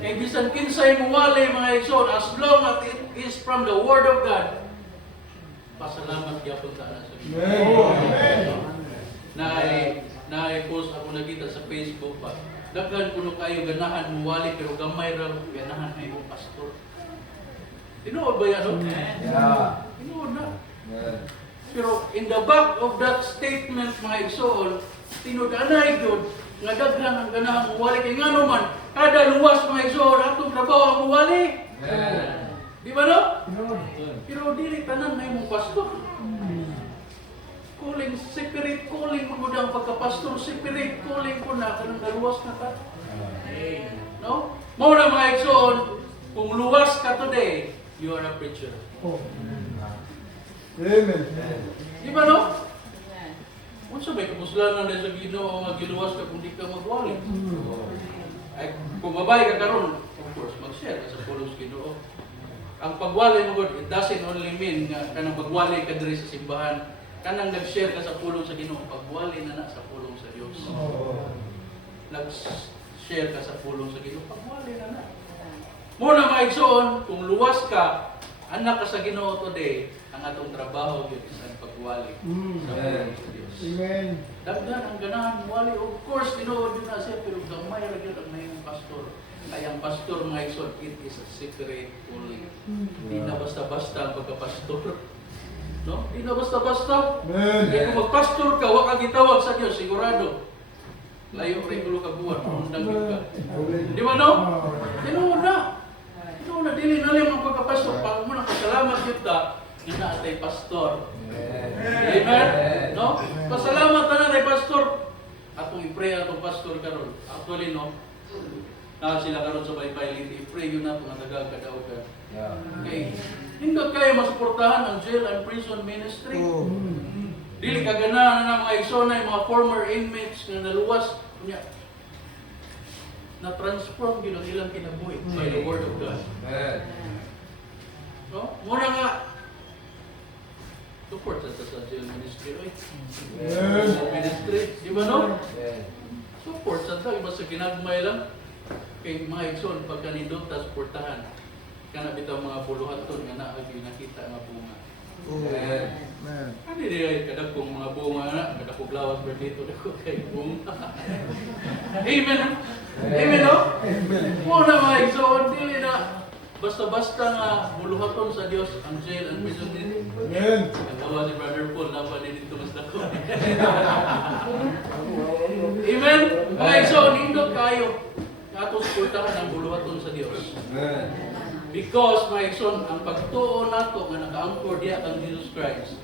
Kay bisan kinsay mo wali mga igsoon, as long as it is from the Word of God, pasalamat gyapon ta na sa Ginoo. Na-post ako nakita sa Facebook pa. Daghan kuno kayo ganahan mo wali pero gamay ra ganahan ay mo pastor. Tinuod ba yan? Tinuod na. Pero in the back of that statement, mga igsoon, tinud-anay yun, nga daghan ang ganahang muwali. Kaya nga naman, kada luwas mga igsoon, atong trabaho ang muwali. Di ba no? Pero dili tanan na yung pastor. Calling, separate calling mo ang pagka-pastor, separate calling ko na, kanang naluwas na ka. No? Muna mga igsoon, kung luwas ka today, you are a preacher. Amen. Di ba no? Kung sabay kapuslanan na sa Ginoo nga giluwas ka kung di ka magwali. Ay, kung babay ka karon, of course, mag-share ka sa pulong sa Ginoo. Ang pagwali mo God, it doesn't only mean nga kanang magwali ka diri sa simbahan. Kanang nag-share ka sa pulong sa Ginoo, pagwali na sa pulong sa Dios. Nag-share ka sa pulong sa Ginoo, pagwali na. Muna mga igsoon, kung luwas ka, anak ka sa Ginoo today, ang atong trabaho yun sa pagwali sa pulong sa Dios. Amen. Dagdan ang ganahan wali. Of course, tinuod yun na siya, pero gamay rin yun ang mayroong pastor. Kaya ang pastor, mga igsoon, it is a secret calling. Hindi na basta-basta ang pagka-pastor. No? Hindi na basta-basta. Kaya kung mag-pastor ka, wag kang itawag sa Diyos, sigurado. Layo rin ulo ka buwan, undang ka. Di ba no? Tinuod na. Tinuod na, dili na lang ang pagka-pastor. Pag mo na kasalamat yun ta, nga na atay pastor. Amen? No? Pasalamat na na pastor. Atong i-pray atong pastor karon. Actually, no? Na sila karon sa baybayin, i-pray yun na kung nagagal ka daw ka. Okay. Hindi kayo masuportahan ang jail and prison ministry. Dili ka ganahan na mga igsoonay, mga former inmates na naluwas. Na-transform yun ang ilang kinabuhi by the word of God. No? Muna nga, support sa jail ministry, right? Ministry, di ba no? Support sa iba sa ginagmay lang. Kay mga igsoon, pagka nindot, supportahan. Kana bitaw mga buluhaton nga naagi nakita nga bunga. Ano rin kadag kong mga bunga na, kadag kong lawas ba dito, dako kay bunga. Amen? Amen no? Muna mga igsoon, dili na basta-basta nga buluhaton sa Dios ang jail and prison din. Ang gawa si Brother Paul, napa din dito mas dako. Amen? Mga igsoon, nindot kayo. Ato suportahan ang buluhaton sa Dios. Because, mga igsoon, ang pagtuo nato nga naka-angkor diya kang Jesus Christ,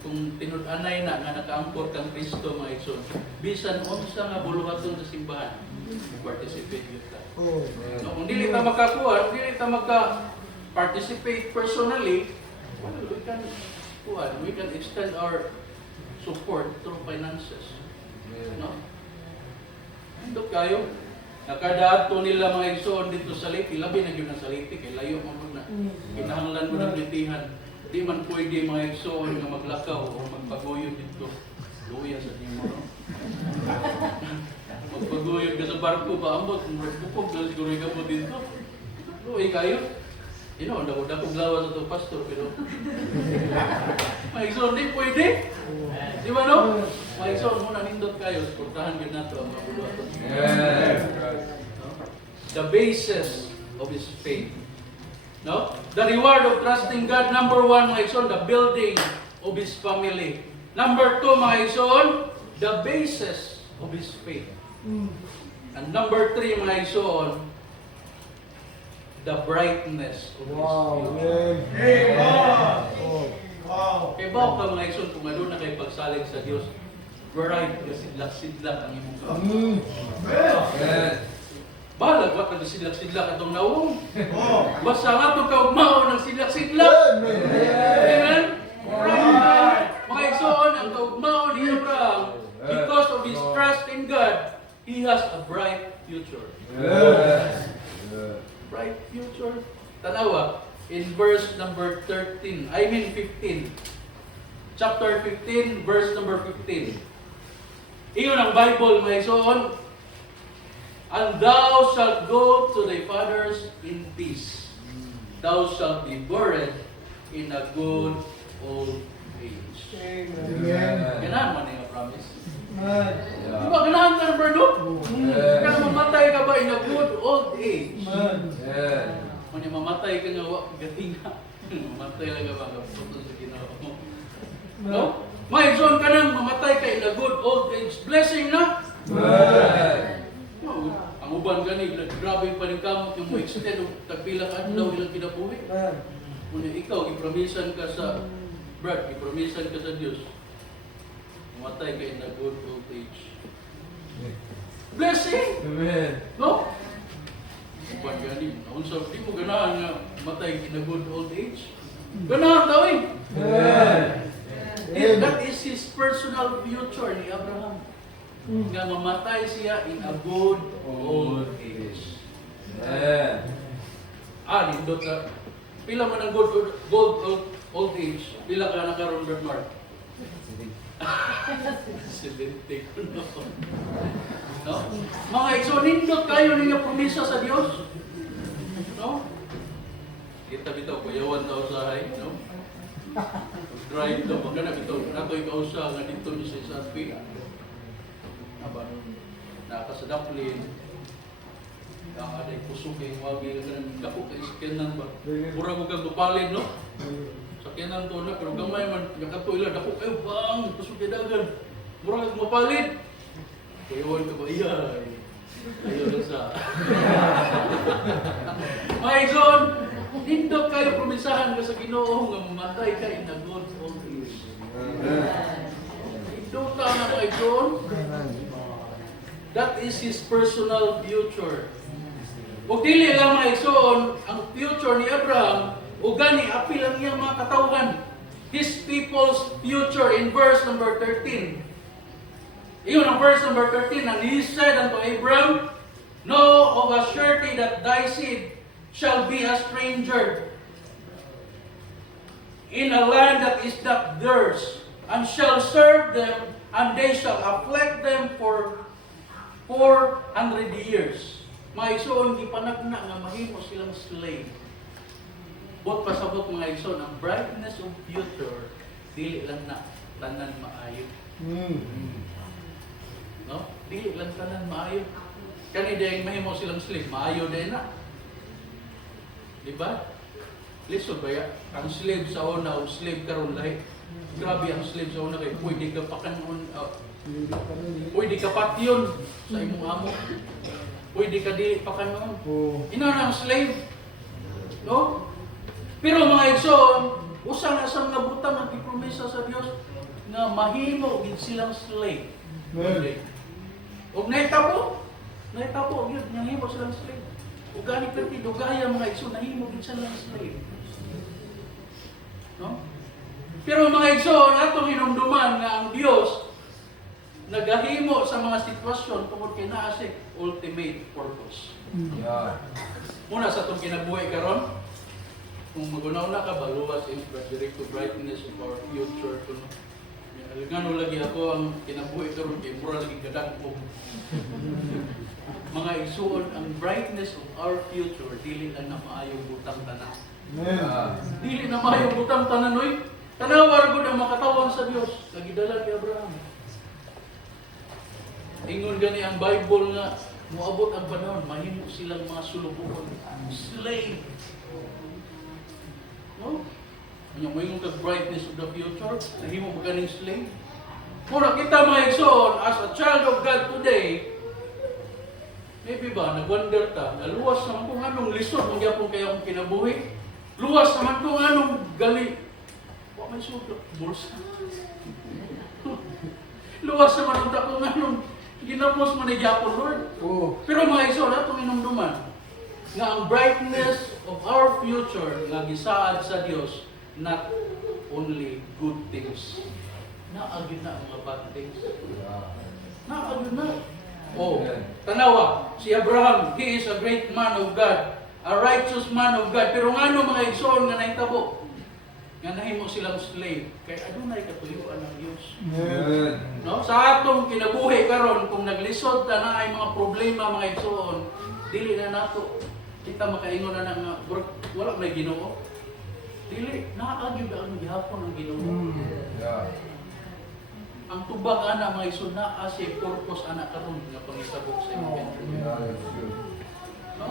kung tinud-anay na nga naka-angkor kang Kristo, mga igsoon, bisan unsa nga buluhaton sa simbahan, participate yun ta. No, kung dili ta makakuha, dili ta maka-participate personally, well, we can extend our support through finances. No? Ito kayo. Nakadato nila mga igsoon dito sa Leyte, labi na yun ang sa Leyte, kay layo mo na. Kinahanglan mo ng litihan. Di man pwede mga igsoon nga maglakaw o magpaguyod dito. Luya sa timo, no? Magpaguyod ka sa barko ba, ambot, bukog na siguro ka mo dito. Luya kayo. Dakog lawas sa ito, pastor, pero mga igsoon, di pwede. Di ba no? Mga igsoon, muna nindot kayo, supportahan yun nato ang mga buluhaton. The basis of his faith. No? The reward of trusting God, number one, mga igsoon, the building of his family. Number two, mga igsoon, the basis of his faith. And number three, mga igsoon, the brightness of his faith. Kaya ba ka mga igsoon, kung ano na kayo pagsalig sa Diyos, bright, sidlak-sidlak ang imong kamay. Balag, wak na sidlak-sidlak atong nawong. Basta nga itong kaugmao ng sidlak-sidlak. Amen? Mga igsoon, ang kaugmao ni Abraham, because of his trust in God, he has a bright future. Bright future. Tanawa, in verse number 15. Chapter 15, verse number 15. Iyon ang Bible, mga igsoon. And thou shalt go to thy fathers in peace. Thou shalt be buried in a good old age. Ganahan man yung promise. Diba, ganahan ka ng Bernard? Kaya mamatay ka ba in a good old age? Kung mamatay ka nga, gating ka. Mamatay lang ka ba? Kaputo sa Ginoo. No? May igsoon ka nang mamatay ka in a good old age. Blessing na? No, ang uban gani, grabe pa rin kamot yung mo extend o tagpila ka adlaw ilang kinabuhi. Kung ikaw, ipromisan ka sa Brad, ipromisan ka sa Diyos. Mamatay ka in a good old age. Blessing! No? Uban gani, naunsa, di mo ganahan nga matay in a good old age. Ganahan daw eh. That is his personal future ni Abraham. Nga mamatay siya in a good old age. Nindot ka. Pila man ang good old age? Pila ka na karon, Brad Mark? 70 ko no? Mga igso, nindot kayo ninyo promisa sa Diyos. No? Kita bitaw, kuyawan daw sa hay, no? Drive daw, magkana bitaw, nato'y kausa nga dito ni sa Isaspi. Aba, nakasadaplin, aday kusok kay wagi ka ng dako kay sakyanan ba? Mura ko kang dupalin, no? Sakyanan to na, pero gamay man, yakato ila, dako kayo bang, kusok kay dagan. Mura kang mapalit. Kuyawan ka ba? Ayaw lang sa... Mga igsoon, nindot kayo promisahan ka sa Ginoo nga mamatay ka in a good old age. Nindot ka na mga igsoon. That is his personal future. Kung dili lang mga igsoon, ang future ni Abraham, o gani, apil ang iyang mga katawhan. His people's future in verse number 13. Iyon ang verse number 13, and he said unto Abraham, know of a surety that thy seed shall be a stranger in a land that is not theirs, and shall serve them, and they shall afflict them for 400 years. Mga igsoon, ipanagna nga mahimo silang slave. Bot pasabot mga igsoon, ang brightness of future, dili lang na tanan maayo. No? Dili lang tanan maayo. Kani dahil mahimo silang slave, maayo din na. Diba? Lisod ba ya? Ang slave sa una o slave karon lahi. Grabe ang slave sa una kay pwede ka pakanon, pwede ka patyon sa imong amo. Pwede ka dili pakanon. Ina ang slave. No? Pero mga igsoon, usa na sang nabutang ang ipromesa sa Dios nga mahimo gid silang slave. Og nahitabo gyud nga himo silang slave. Ug gani perti dugaya mga igsoon nahimo gid silang slave. No? Pero mga igsoon atong hinumduman nga ang Dios nagahimo sa mga sitwasyon tungod kay naa siya ultimate purpose. Muna sa itong kinabuhi karon, kung magunaw na ka, baluwas in direct to brightness of our future. Nga lagi ako ang kinabuhi karon kay mura lagi gadagpong. Mga igsoon, ang brightness of our future, dili lang na maayong butang tanan. Dili na maayong butang tanan, oy. Tanawar ko na makatawan sa Dios, nagidala kay Abraham. Ingon gani ang Bible nga, moabot ang panahon, mahimo silang mga sulubuhon. Slave. No? Kanya mo yung brightness of the future, nahimo ba ganing slave? Muna kita mga igsoon, as a child of God today, maybe ba, nag-wonder ta, naluwas naman kung anong lisod, kung yapon kayo akong kinabuhi, luwas naman kung anong gali, wa may sugat, bursa. Luwas naman kung anong ginapos mo ni Yapon, Lord. Pero mga igsoon, atong inumduman, nga ang brightness of our future, nga gisaad sa Dios, not only good things. Naagin na ang mga bad things. Naagin na. Tanawa, si Abraham, he is a great man of God, a righteous man of God. Pero nga no mga igsoon nga nahitabo, nga nahimo silang slave, kay adunay katuyuan ng Dios. No? Sa atong kinabuhi karon, kung naglisod ta na ay mga problema mga igsoon, dili na nato kita makaingon na nga wala may Ginoo. Dili naagid ang gihapon ang Ginoo. Ang tubag ana mga igsoon na si purpose ana karon nga pangisabot sa imong no?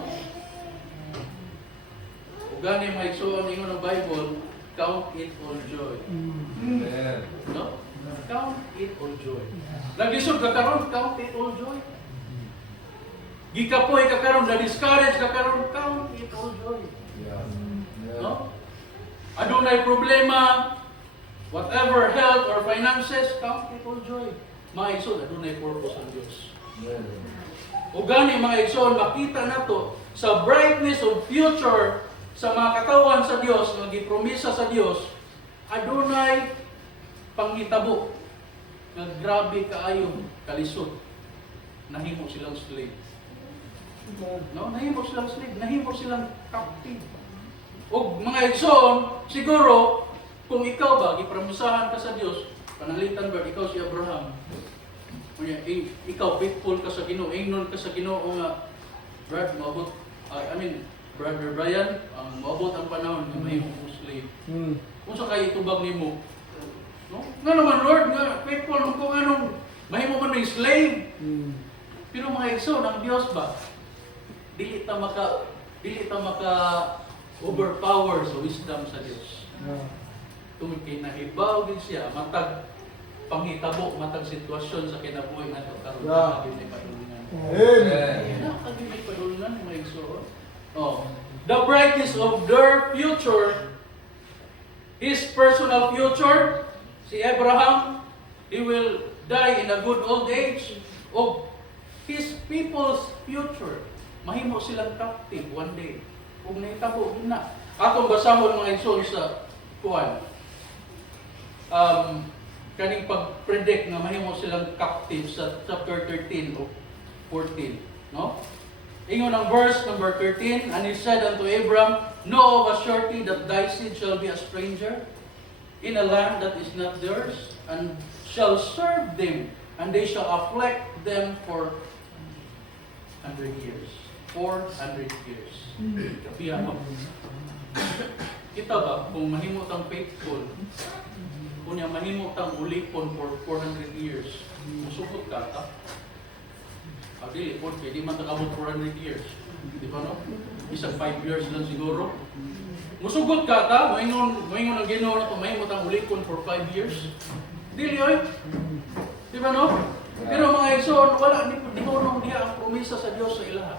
Ug gani mga igsoon ingon ang Bible, count it all joy. Amen. No? Count it all joy. Naglisod ka karon, count it all joy. Gikapoy ka karon, na-discourage ka karon, count it all joy. No? Adunay problema, whatever health or finances, count it all joy. Mga igsoon, adunay purpose ang Diyos. O gani mga igsoon, makita nato sa brightness of future sa mga katawan sa Dios nga gipromisa sa Dios, adunay panghitabo nga grabe kaayo kalisod. Nahimo silang slave. No, nahimo silang slave, nahimo silang captive. O mga igsoon, siguro kung ikaw ba gipromisahan ka sa Dios, panalitan ba ikaw si Abraham? Kunya, ikaw faithful ka sa Ginoo, ingnon ka sa Ginoo nga Brad, maabot, Brother Brian, maabot ang panahon nga mahimo mong slave. Kung sa kayo itubag nimo, no? Nga naman Lord, nga faithful mo kung anong mahimo man may slave. Pero mga igsoon, ang Dios ba? Dili ta maka overpower sa wisdom sa Dios. Tungod kay nahibaw gid siya matag panghitabo, matag sitwasyon sa kinabuhi nato karon na gyud ni padulungan. Amen. Gyud ni padulungan mga igsoon. Oh, the brightness of their future, his personal future, si Abraham, he will die in a good old age. Of his people's future, mahimo silang captive one day. Kung nahitabo din na. Atong basahon mga igsoon sa kuwan. Kaning pag-predict nga mahimo silang captive sa chapter 13 o 14, no? Ingon ang verse number 13, and he said unto Abram, know of a surety that thy seed shall be a stranger in a land that is not theirs, and shall serve them, and they shall afflict them for 100 years. 400 years. Kapihan mo. Kita ba, kung mahimo tang faithful, kung mahimo tang ulipon for 400 years, musukot ka ta? Dili po, di man takabot 400 years. Di ba no? Isang 5 years lang siguro. Musugot ka ta, moingon ang Ginoo na to, mahimo tang ulipon for 5 years. Dili oy. Di ba no? Pero mga igsoon, wala ni honong diha ang promisa sa Dios sa ilaha.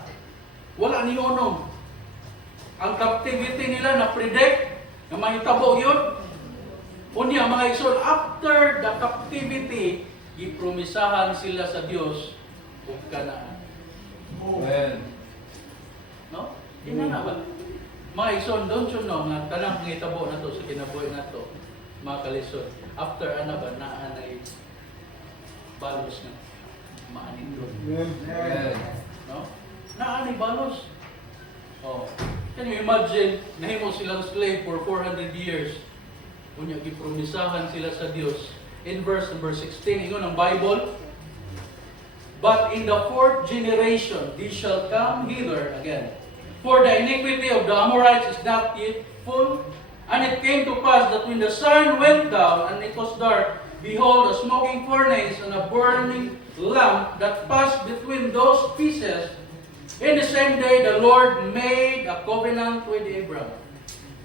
Wala ni honong. Ang captivity nila na predict nga mahitabo yun. Unya mga igsoon, after the captivity, gipromisahan sila sa Dios ug Kanaan. Amen. No? Ina ba? Mga igsoon, don't you know nga tanang mahitabo na to sa kinabuhi na to, mga kalisod. After ana ba naa na balos nga maanin doon. Amen. No? Naa ni balos. Oh. Can you imagine, nahimo silang slave for 400 years. Unya gipromisahan sila sa Dios. In verse number 16, ingon ang Bible, but in the 4th generation they shall come hither again. For the iniquity of the Amorites is not yet full. And it came to pass that when the sun went down and it was dark, behold, a smoking furnace and a burning lamp that passed between those pieces. In the same day the Lord made a covenant with Abram,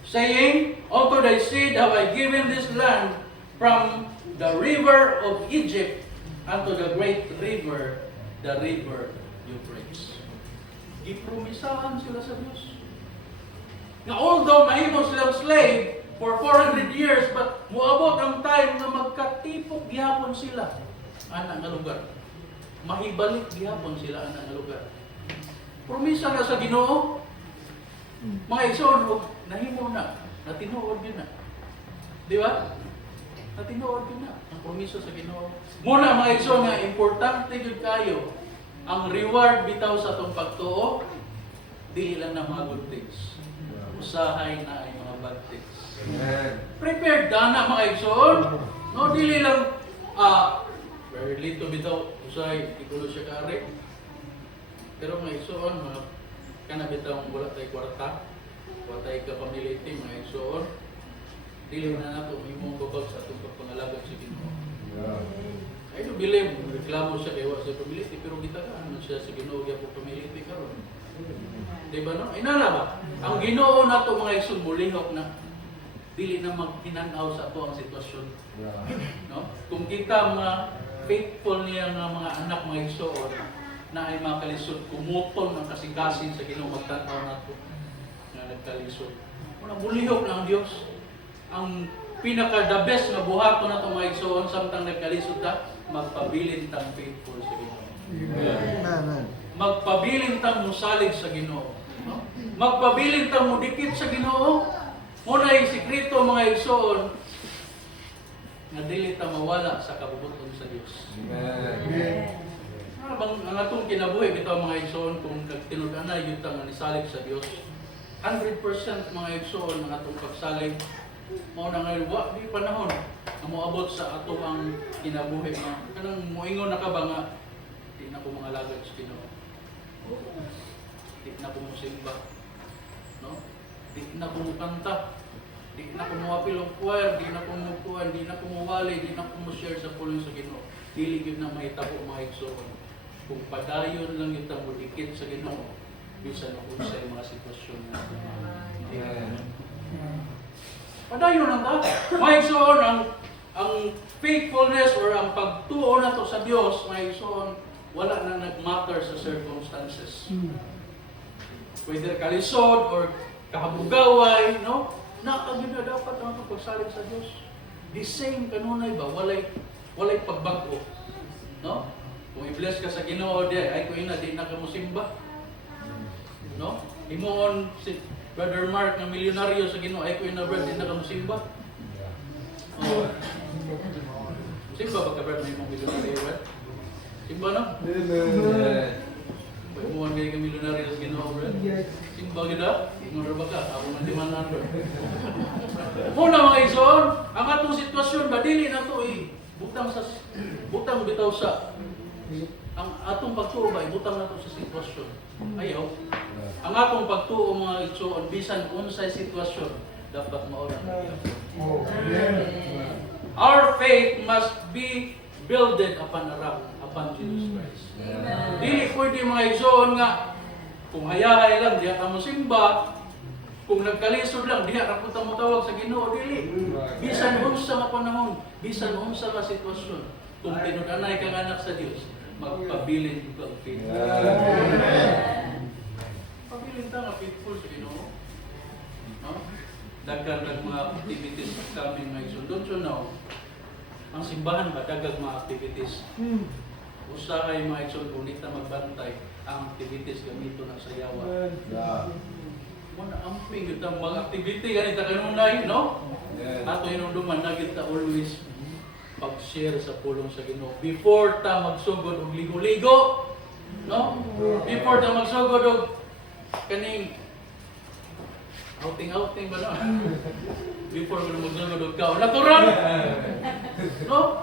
saying, unto thy seed have I given this land from the river of Egypt unto the great river, the river Euphrates. Gipromisahan sila sa Diyos. Na although mahimo silang slave for 400 years, but muabot ang time na magkatipok gihapon sila ana nga lugar. Mahibalik gihapon sila ana nga lugar. Promisa na sa Ginoo. Mga igsoon, nahimo na, natinuod yun na. Di ba? Natinuod yun na ang promisa sa Ginoo. Muna mga igsoon nga importante jud kayo ang reward bitaw sa atong pagtuo, dili lang na mga good things. Usahay na ay mga bad things. Amen. Prepared na mga igsoon. No, dili lang very little bitaw usahay igulo siya kare. Pero mga igsoon, mga kana bitaw wala tay kwarta, wala tay kapamiliti mga igsoon. Dili na nato imong babag sa atong pagpangalagad sa Ginoo. I do believe, reklamo siya kaya sa pamiliti, pero gitagaan man siya sa Ginoo kaya po pamiliti karon. Diba no? Inana ba? Ang Ginoo nato mga igsoon mulihok na. dili na maghinanaw sa ato ang sitwasyon. Yeah. No? Kung kita mga faithful niya nga mga anak mga igsoon na ay mga kalisod, kumutol ng kasing-kasing sa Ginoo magtanaw nato nga nagkalisod. Una bulihok ng Dios. Ang pinaka the best nga buhaton nato mga igsoon samtang nagkalisod ta, magpabilin tang faithful sa Ginoo. Amen. Magpabilin tang musalig sa Ginoo. No? Magpabilin tang mudikit sa Ginoo. Muna yung sikreto mga igsoon nga dili ta mawala sa kabubuton sa Dios. Amen. Ang atong kinabuhi bitaw mga igsoon kung nagtinud-anay yun nga nisalig sa Dios. 100% mga igsoon ang atong pagsalig mao na nga wa di panahon nga moabot sa ato ang kinabuhi nga kanang moingon na ka ba nga di na ko mga lagad sa Ginoo. Di na ko mosimba. No? Di na ko mukanta. Di na ko moapil og choir, di na ko mukuan, di na ko mowali, di na ko mo-share sa pulong sa Ginoo. Dili gyud na mahitabo mga igsoon. Kung padayon lang yung tamudikit sa Ginoo, bisan kung sa mga sitwasyon na padayon lang ta. Mga igsoon, ang faithfulness or ang pagtuo na to sa Dios, mga igsoon, wala na nag-matter sa circumstances. Whether kalisod or kahabugaway, no? Naagyo na dapat ang pagsalig sa Dios. The same kanunay ba? Walay pagbago. No? Kung i-bless ka sa Ginoo, ay ko ina, di na ka mo simba. No? Imoon si Brother Mark na milyonaryo sa Ginoo, ay ko ina, brad, di na ka mo simba. Oh. Simba ba ka, brad, may mong milyonaryo, brad? Simba na? Amen. Imoon kayo ka milyonaryo sa Ginoo, brad? Simba gida? Ingor ba ka? Ako man di man nando. Muna mga igsoon, ang atong sitwasyon, badili na to butang bitaw sa ang atong pagtuo ba ibutang nato sa sitwasyon. Ayaw. Ang atong pagtuo mga igsoon bisan unsay sitwasyon dapat mao ra. Our faith must be builded upon a rock, upon Jesus Christ. Dili pwede mga igsoon nga kung hayahay lang diha ka mo simba, kung nagkalisod lang diha ra puta mo tawag sa Ginoo, dili. Bisan unsa nga panahon, bisan unsa nga sitwasyon, kung tinud-anay kang anak sa Dios, magpabilin ka ang faith. Pabilin ta nga faithful sa Ginoo. No? Dagdag mga activities kami mga isundon so now. Ang simbahan ba dagdag mga activities? Usa kay mga igsoon kung di ta magbantay ang activities gamito na sa yawa. Muna amping gyud ang mga activity ganita kanunay, no? Ato hinumduman na gyud ta always pag-share sa pulong sa Ginoo before ta magsugod og ligo-ligo, no? Before ta magsugod og kaning outing ba na? Before mo magsugod og kaon natural. No?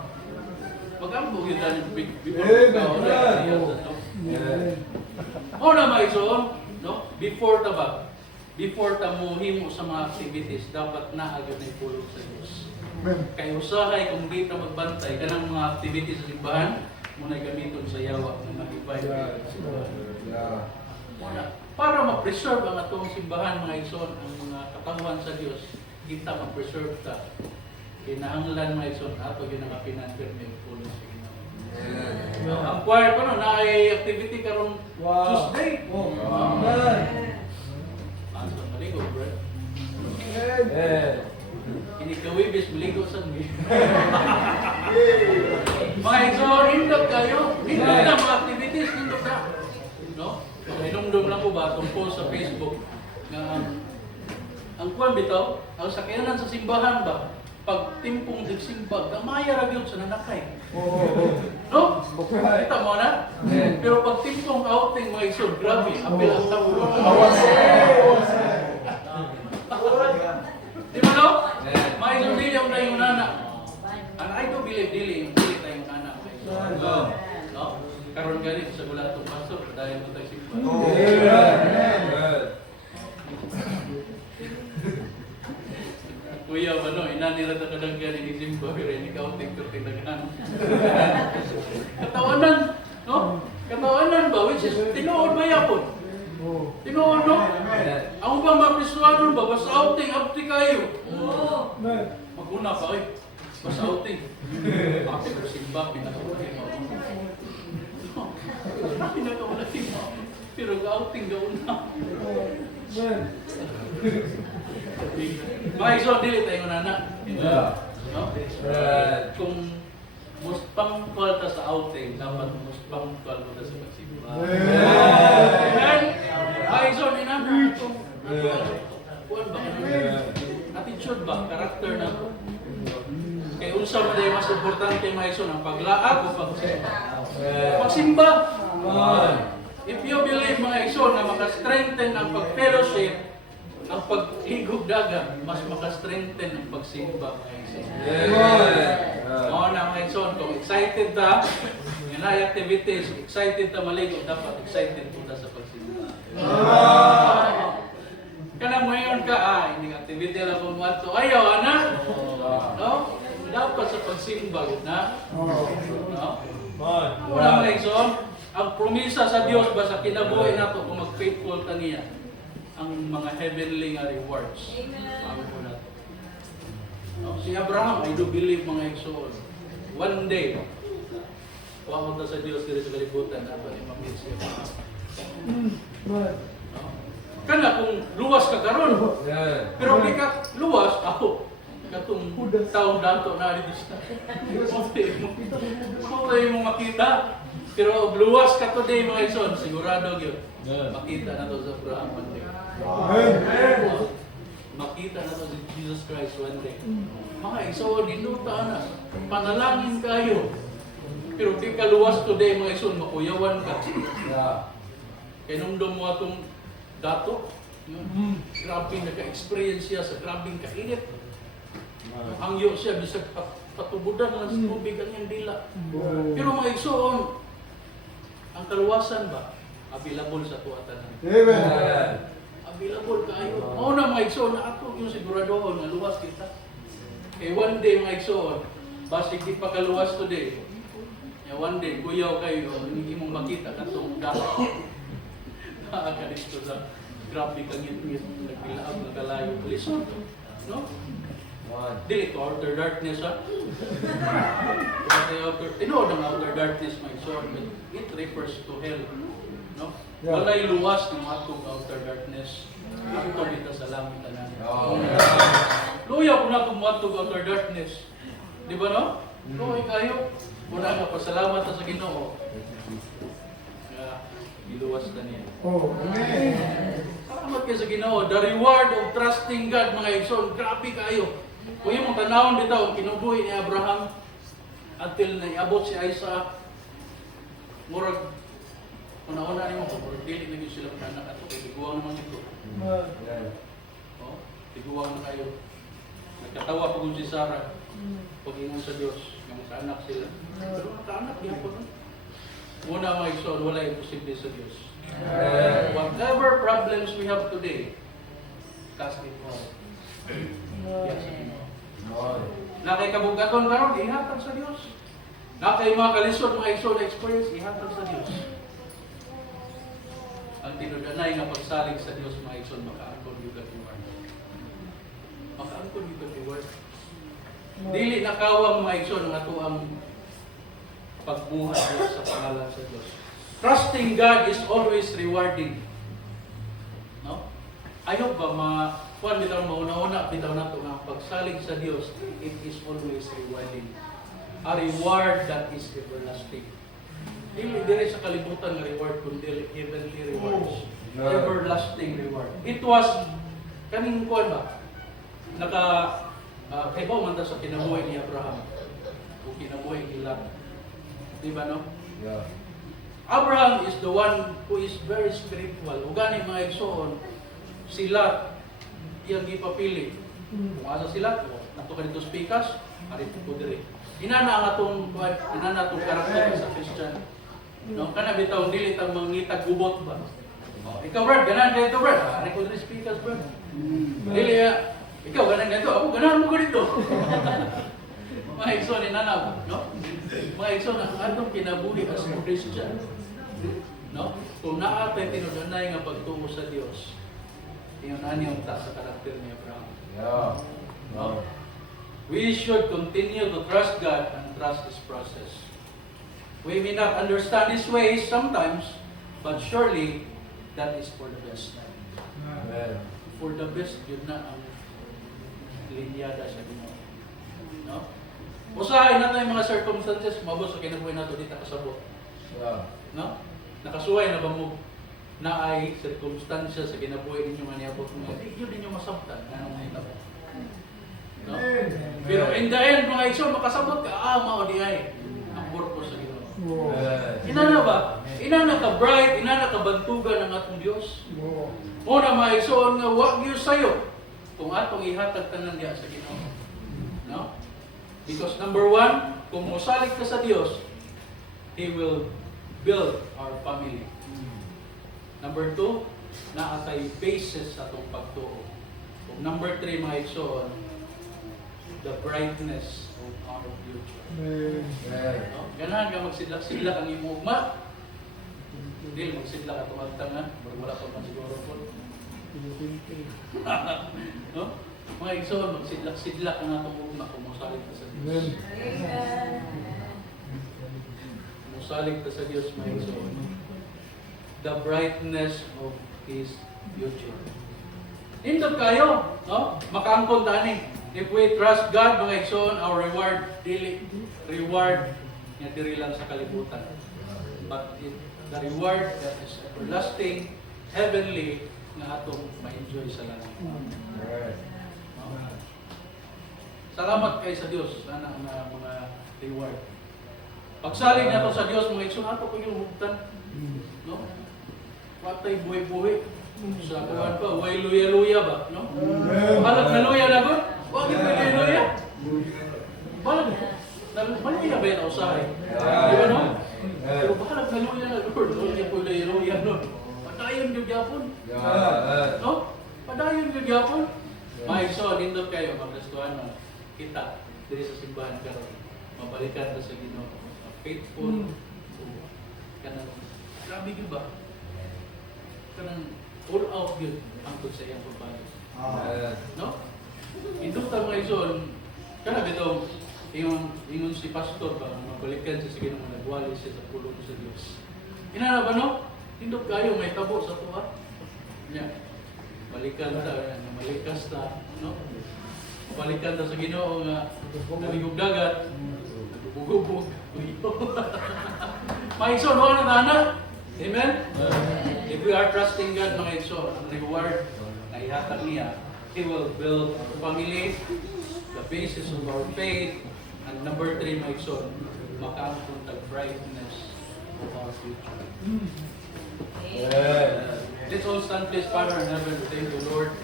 Mag-ambog yun tayo before kaon. Na maigsoon, no? Before ta mo himo sa mga activities, dapat naagad na ipulong sa Diyos. Kaya usahay kung di ta magbantay kanang mga activities sa simbahan, muna gamiton sa yawa ng mag-ibay. Para ma-preserve ang atong simbahan mga igsoon, ang mga katawan sa Diyos, kita ma-preserve ta. Kinahanglan mga igsoon, ato yun ang pinanperme ang pulong sa Ginoo. Ang choir ko no, na ay activity karong Tuesday. Asa maligo, bro? Kinikawibis, maligo sa mga. Mga igsoon, hindog kayo. Hindog na mga activities, hindog na. No? Inumdum lang ko ba tungkol sa Facebook na ang kuwan bitaw, ang sakyanan sa simbahan ba, pag timpong nagsimba, gamaya ra gyud sa nanakay. No? Kita mo na? Pero pag timpong outing mga igsoon, grabe, apil ang tapulo. Di ba no? Mga igsoon dili ang tayong nana. And I do believe dili tayong nana. No? Karon gani sa gulatong pastor, dahil mo tayo simba. Kuya ba no, inanira ta kadaghan ni simba pero ini kaunting tindagan. Katawanan, no? Katawanan ba which is tinuod ba yapon? Tinuod no? Ang ba mga Kristohanon ba, basta outing, abti kayo. Maguna pa kayo. Basta outing. Abti ko simba, pinakaulati mo. Pinakaulati mo. Pero outing gauna. Mga iso, dili tayo nana. No? Kung most pangkual ta sa outing, dapat most pangkual mo ta sa pagsimba. Amen? Mga iso, ninana itong kuwan ba? Attitude ba? Karakter na to. Kaya unsa mo dahil mas importante mga iso ng paglaag o pagsimba? Pagsimba! If you believe mga iso na makastrengthen ang pag-fellowship, ang pag-higog dagat, mas makastrengthen ang pagsimba mga iso. Oo na mga iso, kung excited ta, yung activities, excited ta maligo, dapat excited po ta sa pagsimba. Kana mo yun ka, hindi activity lang pumato. Ayaw, anak! No? Dapat sa pagsimba, na? No? Una mga iso, ang promisa sa Diyos ba sa kinabuhi nato kung mag-faithful ta niya ang mga heavenly nga rewards. Amen po nato. No? Si Abraham, I do believe mga iso, one day, kuha ta sa Diyos dito sa kalibutan, dapat i-mamit siya. No? Kana kung luwas ka karon. Pero di ka luwas, ako katong taong dato na dito sa. Mo mo makita. Pero luwas ka today mga ison, sigurado gyud. Makita na to sa Abraham one day. Makita na to si Jesus Christ one day. Mga ison, dinuta na. Panalangin kayo. Pero di ka luwas today mga ison, makuyawan ka. Kaya nung mo atong dato, grabe naka-experience siya sa grabing kainit. Hangyo siya, bisag patubudan lang sa tubig ang iyang dila. Pero mga igsoon, ang kaluwasan ba, available sa tuwatan. Amen. Available kayo. Mauna mga igsoon, na ato yung siguradoon na luwas kita. Kaya one day mga igsoon, basig di pa kaluwas today, one day, kuyaw kayo, hindi mong makita katong dapat. Ka dito sa grabe kang ngit-ngit, nagbilaab na kalayo. Listen, no? Dili to outer darkness, ha? Tinood ang outer darkness, my son, but it refers to hell, no? Walay luwas ng atong outer darkness. Ato kita sa langit na. Luya kung atong atong outer darkness. Di ba, no? Luhay kayo. Muna ka, pasalamat sa Ginoo. Iluwas na niya. Salamat kayo sa Ginoo. The reward of trusting God, mga igsoon, grabe kayo. Kung yung tanawon dito, ang kinubuhi ni Abraham, until na iabot si Isaac, murag, una-una niyo mo, murag dili na sila anak ato, kaya liguang naman ito. Liguang na kayo. Nagkatawa pa kung si Sarah, pag-ingon sa Diyos, yung sa anak sila. Pero naka-anak niya po. Muna mga igsoon, wala imposible sa Diyos. Whatever problems we have today, cast it all. Yes. Na kay kabugaton karon, ihatag sa Diyos. Na kay mga kalisod, mga igsoon experience, ihatag sa Diyos. Ang tinudanay nga pagsalig sa Diyos, mga igsoon, makaangkon yung katiwar. Makaangkon yung katiwar. Dili nakawang mga igsoon ang ato ang pagbuhat sa pangalan sa Diyos. Trusting God is always rewarding. No? Ayaw ba kuan bitaw mauna-una bitaw nato nga pagsalig sa Dios, it is always rewarding. A reward that is everlasting. Dili dire sa kalibutan nga reward kundi heavenly rewards. Everlasting reward. It was kaning kuan ba? Kaibaw man ta sa kinabuhi ni Abraham o kinabuhi ni Lot. Diba no? Abraham is the one who is very spiritual. Ugani mga igsoon, si Lot iyang gipapili. Kung asa sila, nato ka dito speakers, ari po diri. Inana ang atong karakter sa Christian. No, kana bitaw dili tang mangitag gubot ba. Ikaw Brad, ganan dito Brad. Ari ko diri speakers Brad. Dili ikaw ganan dito, ako ganan mo dito. Mga igsoon inana, no? Mga igsoon ang atong kinabuhi as a Christian. No? Kung naatay tinudanay nga pagtungo sa Dios, Yung ani yung ta sa karakter ni Abraham. Yeah. No? We should continue to trust God and trust His process. We may not understand His ways sometimes, but surely that is for the best. Amen. For the best, yun na ang linyada sa Ginoo. No? Usahay na tayo mga circumstances, mabos sa kinabuhi nato dito kasabot. Yeah. No? Nakasuway na ba mo na ay circumstansya sa kinabuhi ninyo maniabot mo? Yun ninyo masabtan. Anong mahitabo? No? Pero in the end, mga iso, makasabot ka, mao di ay ang purpose sa Ginoo. Inana ba? Inana ka bright, inana ka bantugan ng atong Dios. Una maisoon nga wag gyud sayo kung atong ihatag tanan diha sa Ginoo. No? Because number one, kung mosalig ka sa Dios, He will build our family. Number two, naatay basis sa atong pagtuo. Kung number three, mga igsoon, the brightness of our future. No? Ganahan ka magsidlak-sidlak ang imong ugma. Hindi, magsidlak at tumagtanga. Wala pa man siguro po. No? Mga igsoon, magsidlak-sidlak ang atong ugma kung mosalig ka sa Diyos. Mosalig ka sa Diyos, mga igsoon. The brightness of His future. Indot kayo, no? Makaangkon tani. If we trust God, mga igsoon, our reward nga diri lang sa kalibutan. But the reward that is everlasting, heavenly, nga atong ma-enjoy sa langit. No? Salamat kay sa Dios sana nga mga reward. Pagsalig nato sa Dios, mga igsoon, ato ko yung hugtan. No? Watay buhay-buhay. Sa kuwan pa, way luya-luya ba? No? Balag na luya na ko? Huwag yung luya-luya. Balag maluya ba yan usahay? Di ba no? Pero balag na luya na Lord. Huwag yung luya-luya nun. Padayon yung yapon. No? Padayon yung yapon. Mga igsoon, nindot kayo, magrestuhan na kita diri sa simbahan karon. Mabalikan na sa Ginoo. Faithful. Kanang, grabe yun ba? Kanang, all out yun ang sa iyang pagbago. No? Indot ta mga igsoon, kana bitaw ingon si pastor ba mabalikan siya sa Ginoo, nagwali siya sa pulong sa Dios. Inana ba no? Indot kayo may tabo sa tuwa. Nya. Balikan ta, malikas ta, no? Balikan ta sa Ginoo nga naligog dagat, nagubugubog. Mga igsoon, wala na tana. Amen? If we are trusting God, mga igsoon, ang reward na ihatag niya, He will build our family, the basis of our faith, and number three, mga igsoon, makaangkon tag brightness of our future. Let's all stand, please, Father in heaven. Thank you, Lord.